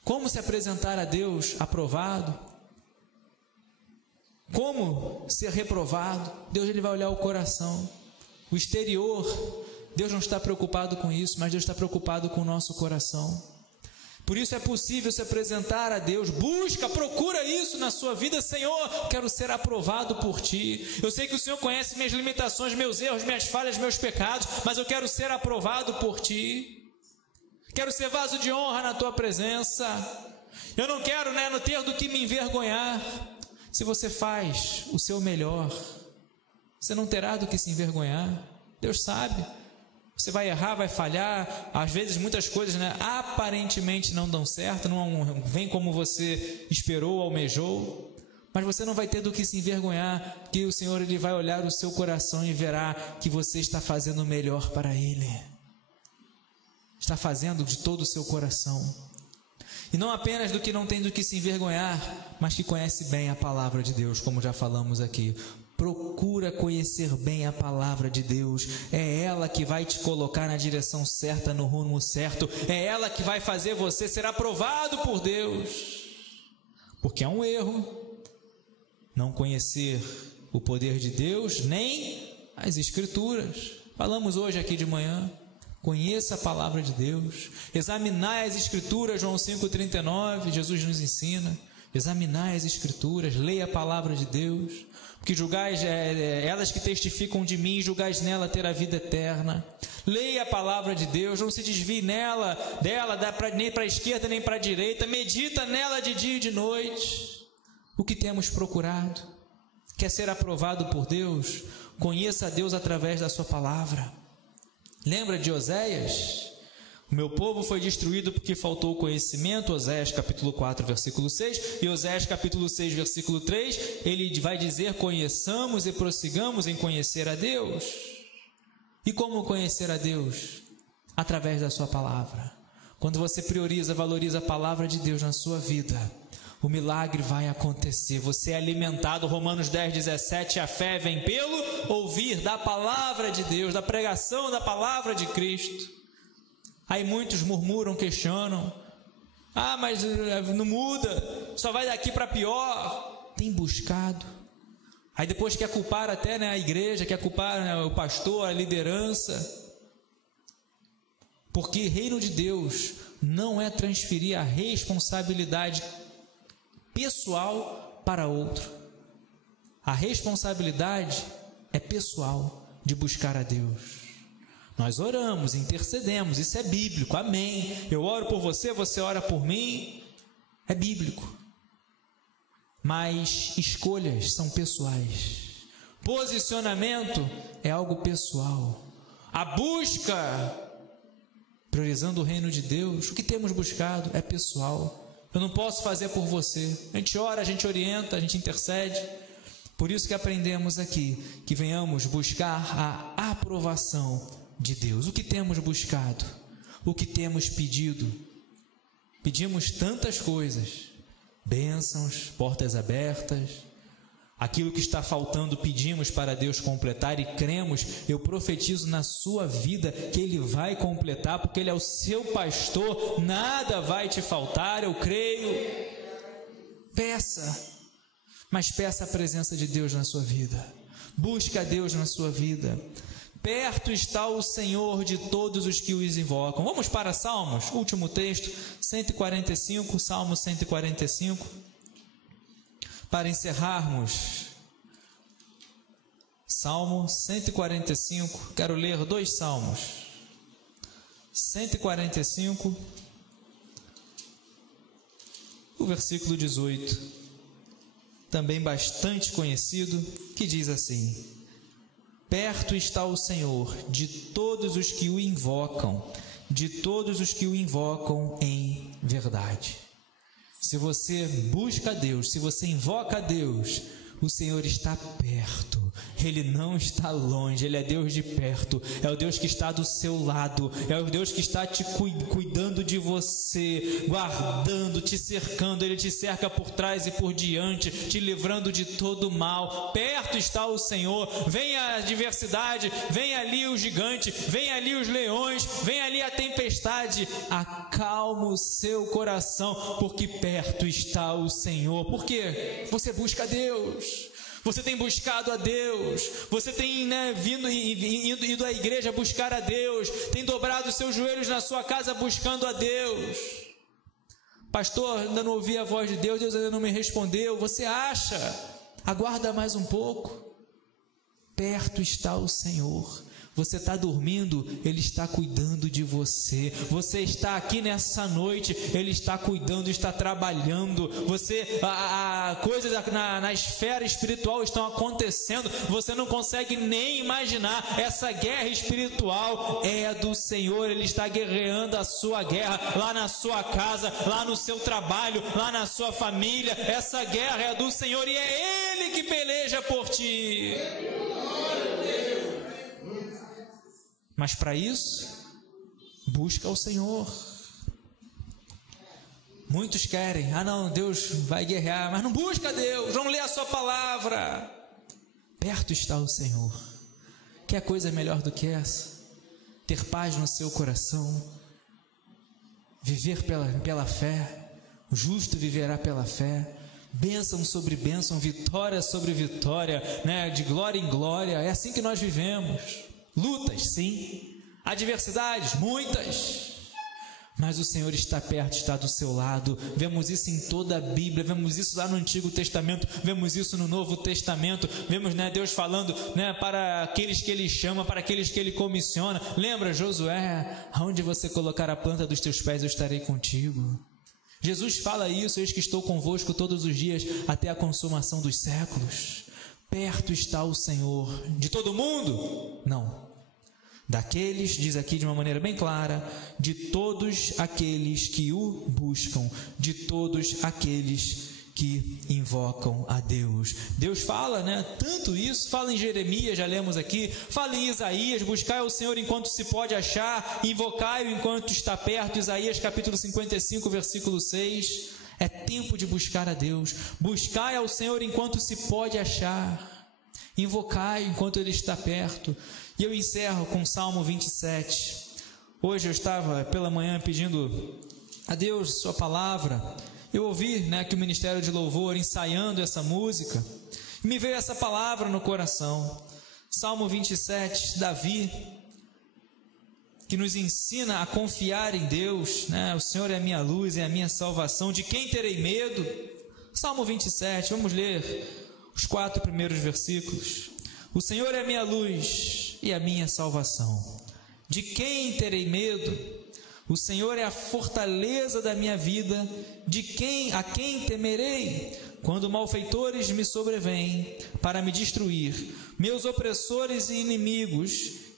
Como se apresentar a Deus aprovado? Como ser reprovado? Deus ele vai olhar o coração. O exterior, Deus não está preocupado com isso, mas Deus está preocupado com o nosso coração. Por isso é possível se apresentar a Deus. Busca, procura isso na sua vida. Senhor, quero ser aprovado por Ti. Eu sei que o Senhor conhece minhas limitações, meus erros, minhas falhas, meus pecados, mas eu quero ser aprovado por Ti. Quero ser vaso de honra na Tua presença. Eu não quero, não ter do que me envergonhar. Se você faz o seu melhor, você não terá do que se envergonhar. Deus sabe. Você vai errar, vai falhar, às vezes muitas coisas aparentemente não dão certo, não vem como você esperou, almejou, mas você não vai ter do que se envergonhar, que o Senhor ele vai olhar o seu coração e verá que você está fazendo o melhor para Ele, está fazendo de todo o seu coração, e não apenas do que não tem do que se envergonhar, mas que conhece bem a palavra de Deus, como já falamos aqui. Procura conhecer bem a palavra de Deus. É ela que vai te colocar na direção certa, no rumo certo. É ela que vai fazer você ser aprovado por Deus. Porque é um erro não conhecer o poder de Deus, nem as Escrituras. Falamos hoje aqui de manhã. Conheça a palavra de Deus. Examinai as Escrituras, João 5,39, Jesus nos ensina. Examinai as Escrituras, leia a palavra de Deus. Porque julgais, elas que testificam de mim, julgais nela ter a vida eterna. Leia a palavra de Deus, não se desvie dela, nem para a esquerda nem para a direita. Medita nela de dia e de noite. O que temos procurado? Quer ser aprovado por Deus? Conheça a Deus através da sua palavra. Lembra de Oséias? O meu povo foi destruído porque faltou conhecimento, Oséias capítulo 4, versículo 6, e Oséias capítulo 6, versículo 3, ele vai dizer, conheçamos e prossigamos em conhecer a Deus. E como conhecer a Deus? Através da sua palavra. Quando você prioriza, valoriza a palavra de Deus na sua vida, o milagre vai acontecer. Você é alimentado, Romanos 10, 17, a fé vem pelo ouvir da palavra de Deus, da pregação da palavra de Cristo. Aí muitos murmuram, questionam. Ah, mas não muda, só vai daqui para pior. Tem buscado. Aí depois quer culpar até, a igreja, quer culpar, o pastor, a liderança. Porque reino de Deus não é transferir a responsabilidade pessoal para outro. A responsabilidade é pessoal de buscar a Deus. Nós oramos, intercedemos, isso é bíblico, amém. Eu oro por você, você ora por mim, é bíblico. Mas escolhas são pessoais. Posicionamento é algo pessoal. A busca, priorizando o reino de Deus, o que temos buscado é pessoal. Eu não posso fazer por você. A gente ora, a gente orienta, a gente intercede. Por isso que aprendemos aqui, que venhamos buscar a aprovação de Deus. O que temos buscado? O que temos pedido? Pedimos tantas coisas, bênçãos, portas abertas, aquilo que está faltando pedimos para Deus completar e cremos, eu profetizo na sua vida que Ele vai completar, porque Ele é o seu pastor, nada vai te faltar, eu creio. Peça, mas peça a presença de Deus na sua vida, busque a Deus na sua vida. Perto está o Senhor de todos os que os invocam. Vamos para Salmos, último texto, 145, Salmo 145. Para encerrarmos, Salmo 145, quero ler 2 salmos. 145, o versículo 18, também bastante conhecido, que diz assim: perto está o Senhor de todos os que o invocam, de todos os que o invocam em verdade. Se você busca a Deus, se você invoca a Deus, o Senhor está perto, Ele não está longe, Ele é Deus de perto, é o Deus que está do seu lado, é o Deus que está te cuidando de você, guardando, te cercando, Ele te cerca por trás e por diante, te livrando de todo mal. Perto está o Senhor, vem a adversidade, vem ali o gigante, vem ali os leões, vem ali a tempestade, acalma o seu coração, porque perto está o Senhor. Por quê? Você busca a Deus. Você tem buscado a Deus, você tem ido à igreja buscar a Deus, tem dobrado os seus joelhos na sua casa buscando a Deus. Pastor, ainda não ouvi a voz de Deus, Deus ainda não me respondeu. Você acha? Aguarda mais um pouco. Perto está o Senhor. Você está dormindo, Ele está cuidando de você. Você está aqui nessa noite, Ele está cuidando, está trabalhando. Coisas na esfera espiritual estão acontecendo. Você não consegue nem imaginar. Essa guerra espiritual é do Senhor. Ele está guerreando a sua guerra lá na sua casa, lá no seu trabalho, lá na sua família. Essa guerra é do Senhor e é Ele que peleja por ti. Mas para isso, busca o Senhor. Muitos querem, não, Deus vai guerrear, mas não busca Deus, não lê a sua palavra. Perto está o Senhor. Quer coisa melhor do que essa? Ter paz no seu coração, viver pela fé, o justo viverá pela fé, bênção sobre bênção, vitória sobre vitória, de glória em glória. É assim que nós vivemos. Lutas, sim, adversidades, muitas, mas o Senhor está perto, está do seu lado. Vemos isso em toda a Bíblia, vemos isso lá no Antigo Testamento, vemos isso no Novo Testamento, vemos Deus falando para aqueles que Ele chama, para aqueles que Ele comissiona. Lembra Josué, aonde você colocar a planta dos teus pés eu estarei contigo. Jesus fala isso, eis que estou convosco todos os dias até a consumação dos séculos. Perto está o Senhor. De todo mundo? Não. Daqueles, diz aqui de uma maneira bem clara, de todos aqueles que o buscam, de todos aqueles que invocam a Deus. Deus fala, tanto isso, fala em Jeremias, já lemos aqui, fala em Isaías, buscai ao Senhor enquanto se pode achar, invocai-o enquanto está perto. Isaías capítulo 55, versículo 6. É tempo de buscar a Deus. Buscai ao Senhor enquanto se pode achar. Invocai enquanto Ele está perto. E eu encerro com Salmo 27. Hoje eu estava pela manhã pedindo a Deus sua palavra. Eu ouvi, que o Ministério de Louvor ensaiando essa música, e me veio essa palavra no coração. Salmo 27, Davi, que nos ensina a confiar em Deus, O Senhor é a minha luz, é a minha salvação, de quem terei medo? Salmo 27, vamos ler os 4 primeiros versículos. O Senhor é a minha luz e a minha salvação, de quem terei medo? O Senhor é a fortaleza da minha vida, a quem temerei? Quando malfeitores me sobrevêm para me destruir, meus opressores e inimigos,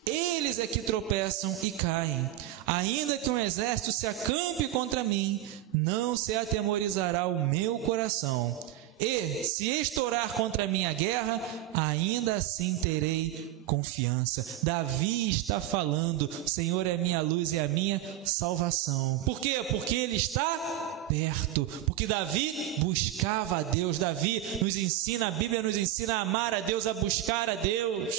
eles é que tropeçam e caem. Ainda que um exército se acampe contra mim, não se atemorizará o meu coração. E se estourar contra mim a guerra, ainda assim terei confiança. Davi está falando, o Senhor é minha luz e a minha salvação. Por quê? Porque Ele está perto. Porque Davi buscava a Deus. Davi nos ensina, a Bíblia nos ensina a amar a Deus, a buscar a Deus.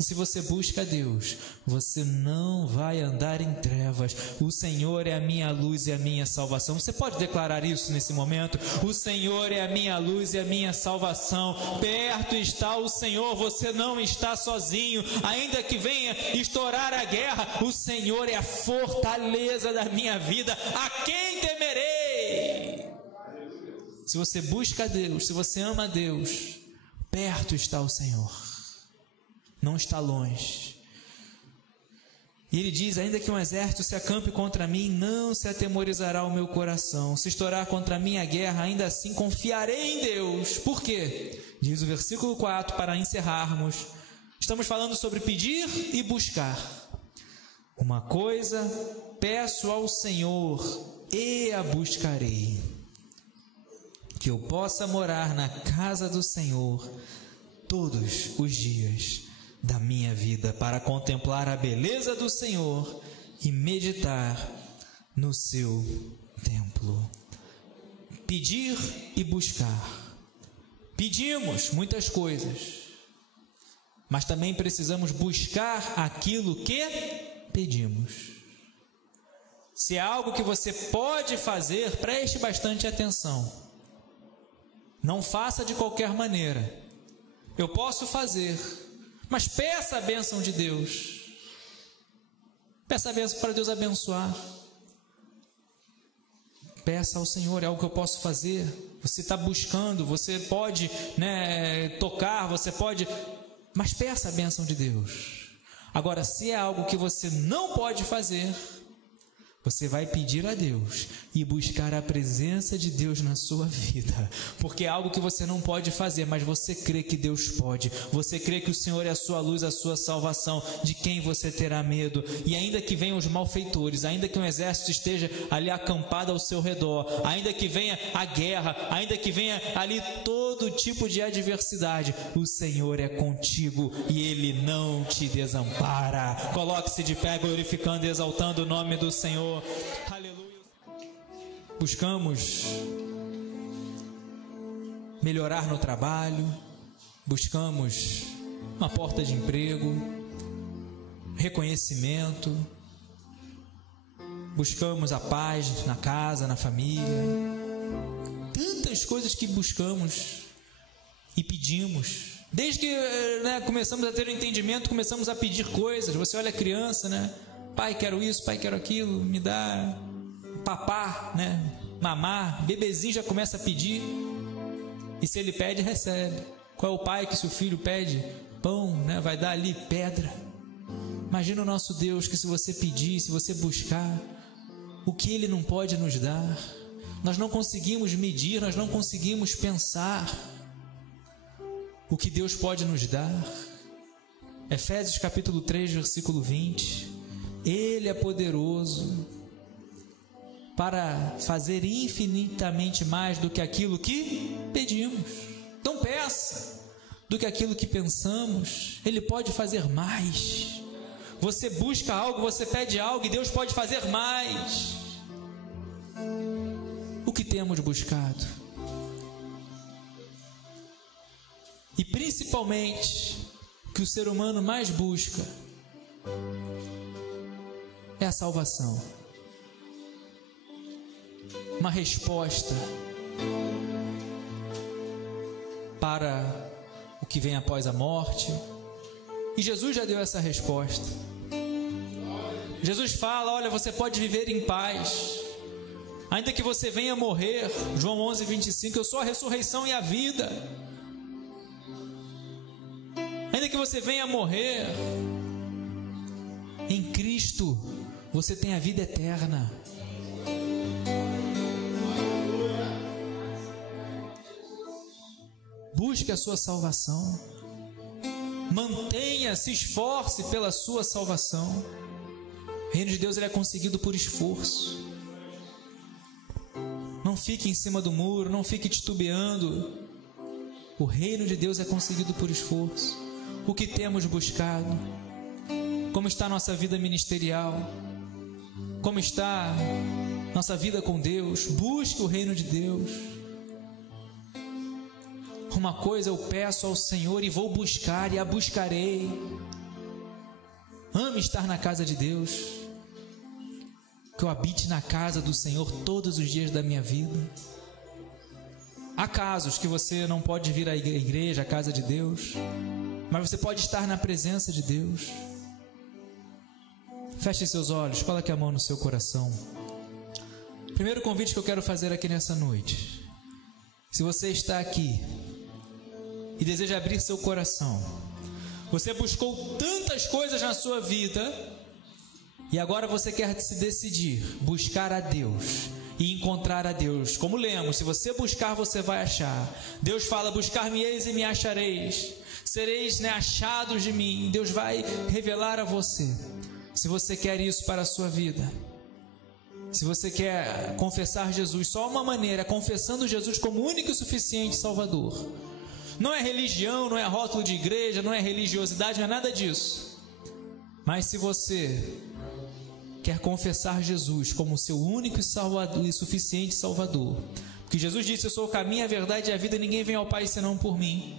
E se você busca a Deus, você não vai andar em trevas. O Senhor é a minha luz e a minha salvação. Você pode declarar isso nesse momento? O Senhor é a minha luz e a minha salvação. Perto está o Senhor, você não está sozinho. Ainda que venha estourar a guerra, o Senhor é a fortaleza da minha vida. A quem temerei? Se você busca a Deus, se você ama a Deus, perto está o Senhor. Não está longe. E ele diz, ainda que um exército se acampe contra mim, não se atemorizará o meu coração. Se estourar contra mim a guerra, ainda assim confiarei em Deus. Por quê? Diz o versículo 4, para encerrarmos. Estamos falando sobre pedir e buscar. Uma coisa peço ao Senhor e a buscarei, que eu possa morar na casa do Senhor todos os dias da minha vida, para contemplar a beleza do Senhor e meditar no seu templo. Pedir e buscar. Pedimos muitas coisas, mas também precisamos buscar aquilo que pedimos. Se é algo que você pode fazer, preste bastante atenção. Não faça de qualquer maneira. Eu posso fazer, mas peça a bênção de Deus. Peça a bênção para Deus abençoar. Peça ao Senhor, é algo que eu posso fazer. Você está buscando, você pode tocar, você pode, mas peça a bênção de Deus. Agora, se é algo que você não pode fazer, você vai pedir a Deus e buscar a presença de Deus na sua vida, porque é algo que você não pode fazer, mas você crê que Deus pode, você crê que o Senhor é a sua luz, a sua salvação, de quem você terá medo? E ainda que venham os malfeitores, ainda que um exército esteja ali acampado ao seu redor, ainda que venha a guerra, ainda que venha ali todo tipo de adversidade, o Senhor é contigo e Ele não te desampara. Coloque-se de pé, glorificando e exaltando o nome do Senhor. Aleluia. Buscamos melhorar no trabalho, buscamos uma porta de emprego, reconhecimento, buscamos a paz na casa, na família, tantas coisas que buscamos e pedimos. Desde que começamos a ter um entendimento, começamos a pedir coisas. Você olha a criança, pai, quero isso, pai, quero aquilo, me dá papá, mamar. Bebezinho já começa a pedir, e se ele pede, recebe. Qual é o pai que, se o filho pede pão, vai dar ali pedra? Imagina o nosso Deus, que se você pedir, se você buscar, o que Ele não pode nos dar? Nós não conseguimos medir, nós não conseguimos pensar o que Deus pode nos dar. Efésios capítulo 3, versículo 20. Ele é poderoso para fazer infinitamente mais do que aquilo que pedimos. Então peça do que aquilo que pensamos. Ele pode fazer mais. Você busca algo, você pede algo e Deus pode fazer mais. O que temos buscado? E principalmente, o que o ser humano mais busca é a salvação. Uma resposta para o que vem após a morte. E Jesus já deu essa resposta. Jesus fala: olha, você pode viver em paz, ainda que você venha morrer. João 11:25, eu sou a ressurreição e a vida. Ainda que você venha morrer, em Cristo você tem a vida eterna. Busque a sua salvação. Mantenha, se esforce pela sua salvação. O reino de Deus ele é conseguido por esforço. Não fique em cima do muro, não fique titubeando. O reino de Deus é conseguido por esforço. O que temos buscado? Como está a nossa vida ministerial? Como está nossa vida com Deus? Busque o reino de Deus. Uma coisa eu peço ao Senhor e vou buscar e a buscarei. Ame estar na casa de Deus. Que eu habite na casa do Senhor todos os dias da minha vida. Há casos que você não pode vir à igreja, à casa de Deus, mas você pode estar na presença de Deus. Feche seus olhos, coloque a mão no seu coração. Primeiro convite que eu quero fazer aqui nessa noite. Se você está aqui e deseja abrir seu coração, você buscou tantas coisas na sua vida e agora você quer se decidir, buscar a Deus e encontrar a Deus. Como lemos, se você buscar, você vai achar. Deus fala: buscar-me-eis e me achareis. Sereis achados de mim. Deus vai revelar a você. Se você quer isso para a sua vida, se você quer confessar Jesus, só uma maneira, confessando Jesus como único e suficiente Salvador. Não é religião, não é rótulo de igreja, não é religiosidade, não é nada disso. Mas se você quer confessar Jesus como seu único e suficiente Salvador, porque Jesus disse: eu sou o caminho, a verdade e a vida, ninguém vem ao Pai senão por mim.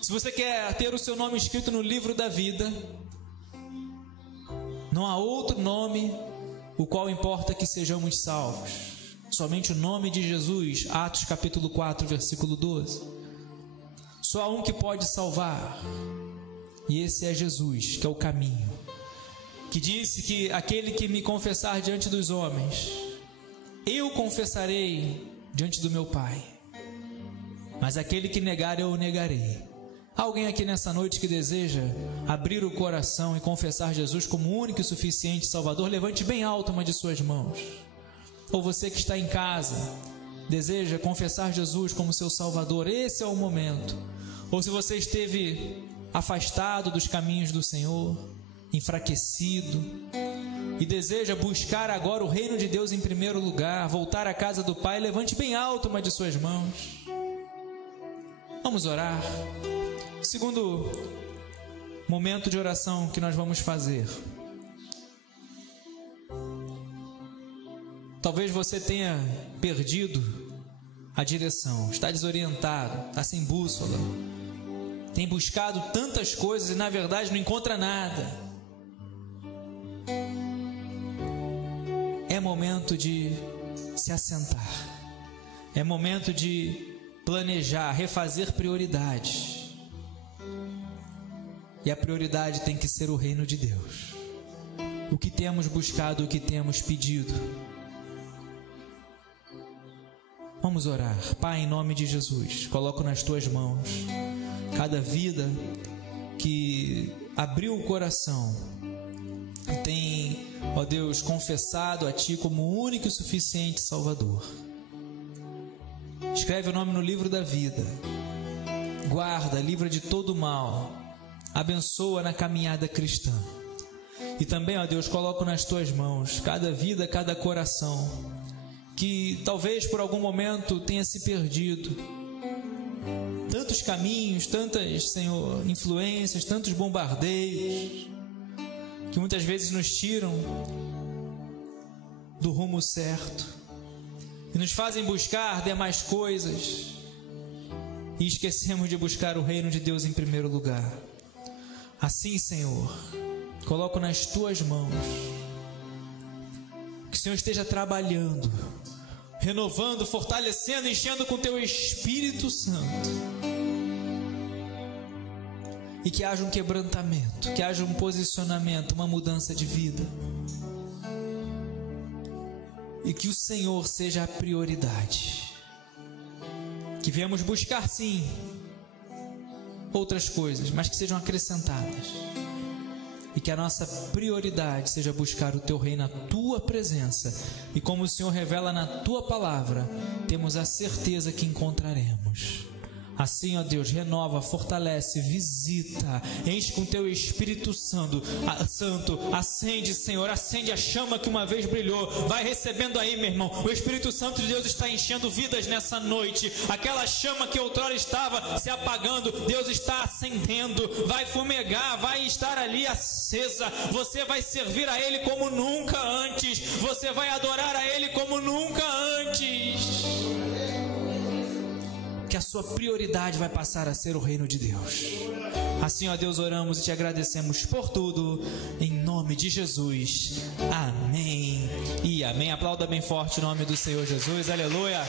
Se você quer ter o seu nome escrito no livro da vida, não há outro nome o qual importa que sejamos salvos. Somente o nome de Jesus. Atos capítulo 4, versículo 12. Só há um que pode salvar, e esse é Jesus, que é o caminho, que disse que aquele que me confessar diante dos homens, eu confessarei diante do meu Pai, mas aquele que negar, eu o negarei. Há alguém aqui nessa noite que deseja abrir o coração e confessar Jesus como único e suficiente Salvador? Levante bem alto uma de suas mãos. Ou você que está em casa, deseja confessar Jesus como seu Salvador, esse é o momento. Ou se você esteve afastado dos caminhos do Senhor, enfraquecido, e deseja buscar agora o reino de Deus em primeiro lugar, voltar à casa do Pai, levante bem alto uma de suas mãos. Vamos orar. Segundo momento de oração que nós vamos fazer. Talvez você tenha perdido a direção, está desorientado, está sem bússola, tem buscado tantas coisas e na verdade não encontra nada. É momento de se assentar, é momento de planejar, refazer prioridades. E a prioridade tem que ser o reino de Deus. O que temos buscado, o que temos pedido. Vamos orar. Pai, em nome de Jesus, coloco nas tuas mãos cada vida que abriu o coração e tem, ó Deus, confessado a Ti como o único e suficiente Salvador. Escreve o nome no livro da vida. Guarda, livra de todo mal. Abençoa na caminhada cristã. E também, ó Deus, coloco nas tuas mãos cada vida, cada coração que talvez por algum momento tenha se perdido. Tantos caminhos, tantas, Senhor, influências, tantos bombardeios que muitas vezes nos tiram do rumo certo e nos fazem buscar demais coisas e esquecemos de buscar o reino de Deus em primeiro lugar. Assim, Senhor, coloco nas tuas mãos. Que o Senhor esteja trabalhando, renovando, fortalecendo, enchendo com teu Espírito Santo. E que haja um quebrantamento, que haja um posicionamento, uma mudança de vida. E que o Senhor seja a prioridade. Que venhamos buscar sim outras coisas, mas que sejam acrescentadas. E que a nossa prioridade seja buscar o teu reino, a tua presença. E como o Senhor revela na tua palavra, temos a certeza que encontraremos. Assim, ó Deus, renova, fortalece, visita, enche com teu Espírito Santo, acende, Senhor, acende a chama que uma vez brilhou. Vai recebendo aí, meu irmão. O Espírito Santo de Deus está enchendo vidas nessa noite. Aquela chama que outrora estava se apagando, Deus está acendendo. Vai fumegar, vai estar ali acesa. Você vai servir a Ele como nunca antes. Você vai adorar a Ele como nunca antes. Que a sua prioridade vai passar a ser o reino de Deus. Assim, ó Deus, oramos e te agradecemos por tudo, em nome de Jesus. Amém e amém. Aplauda bem forte o nome do Senhor Jesus. Aleluia.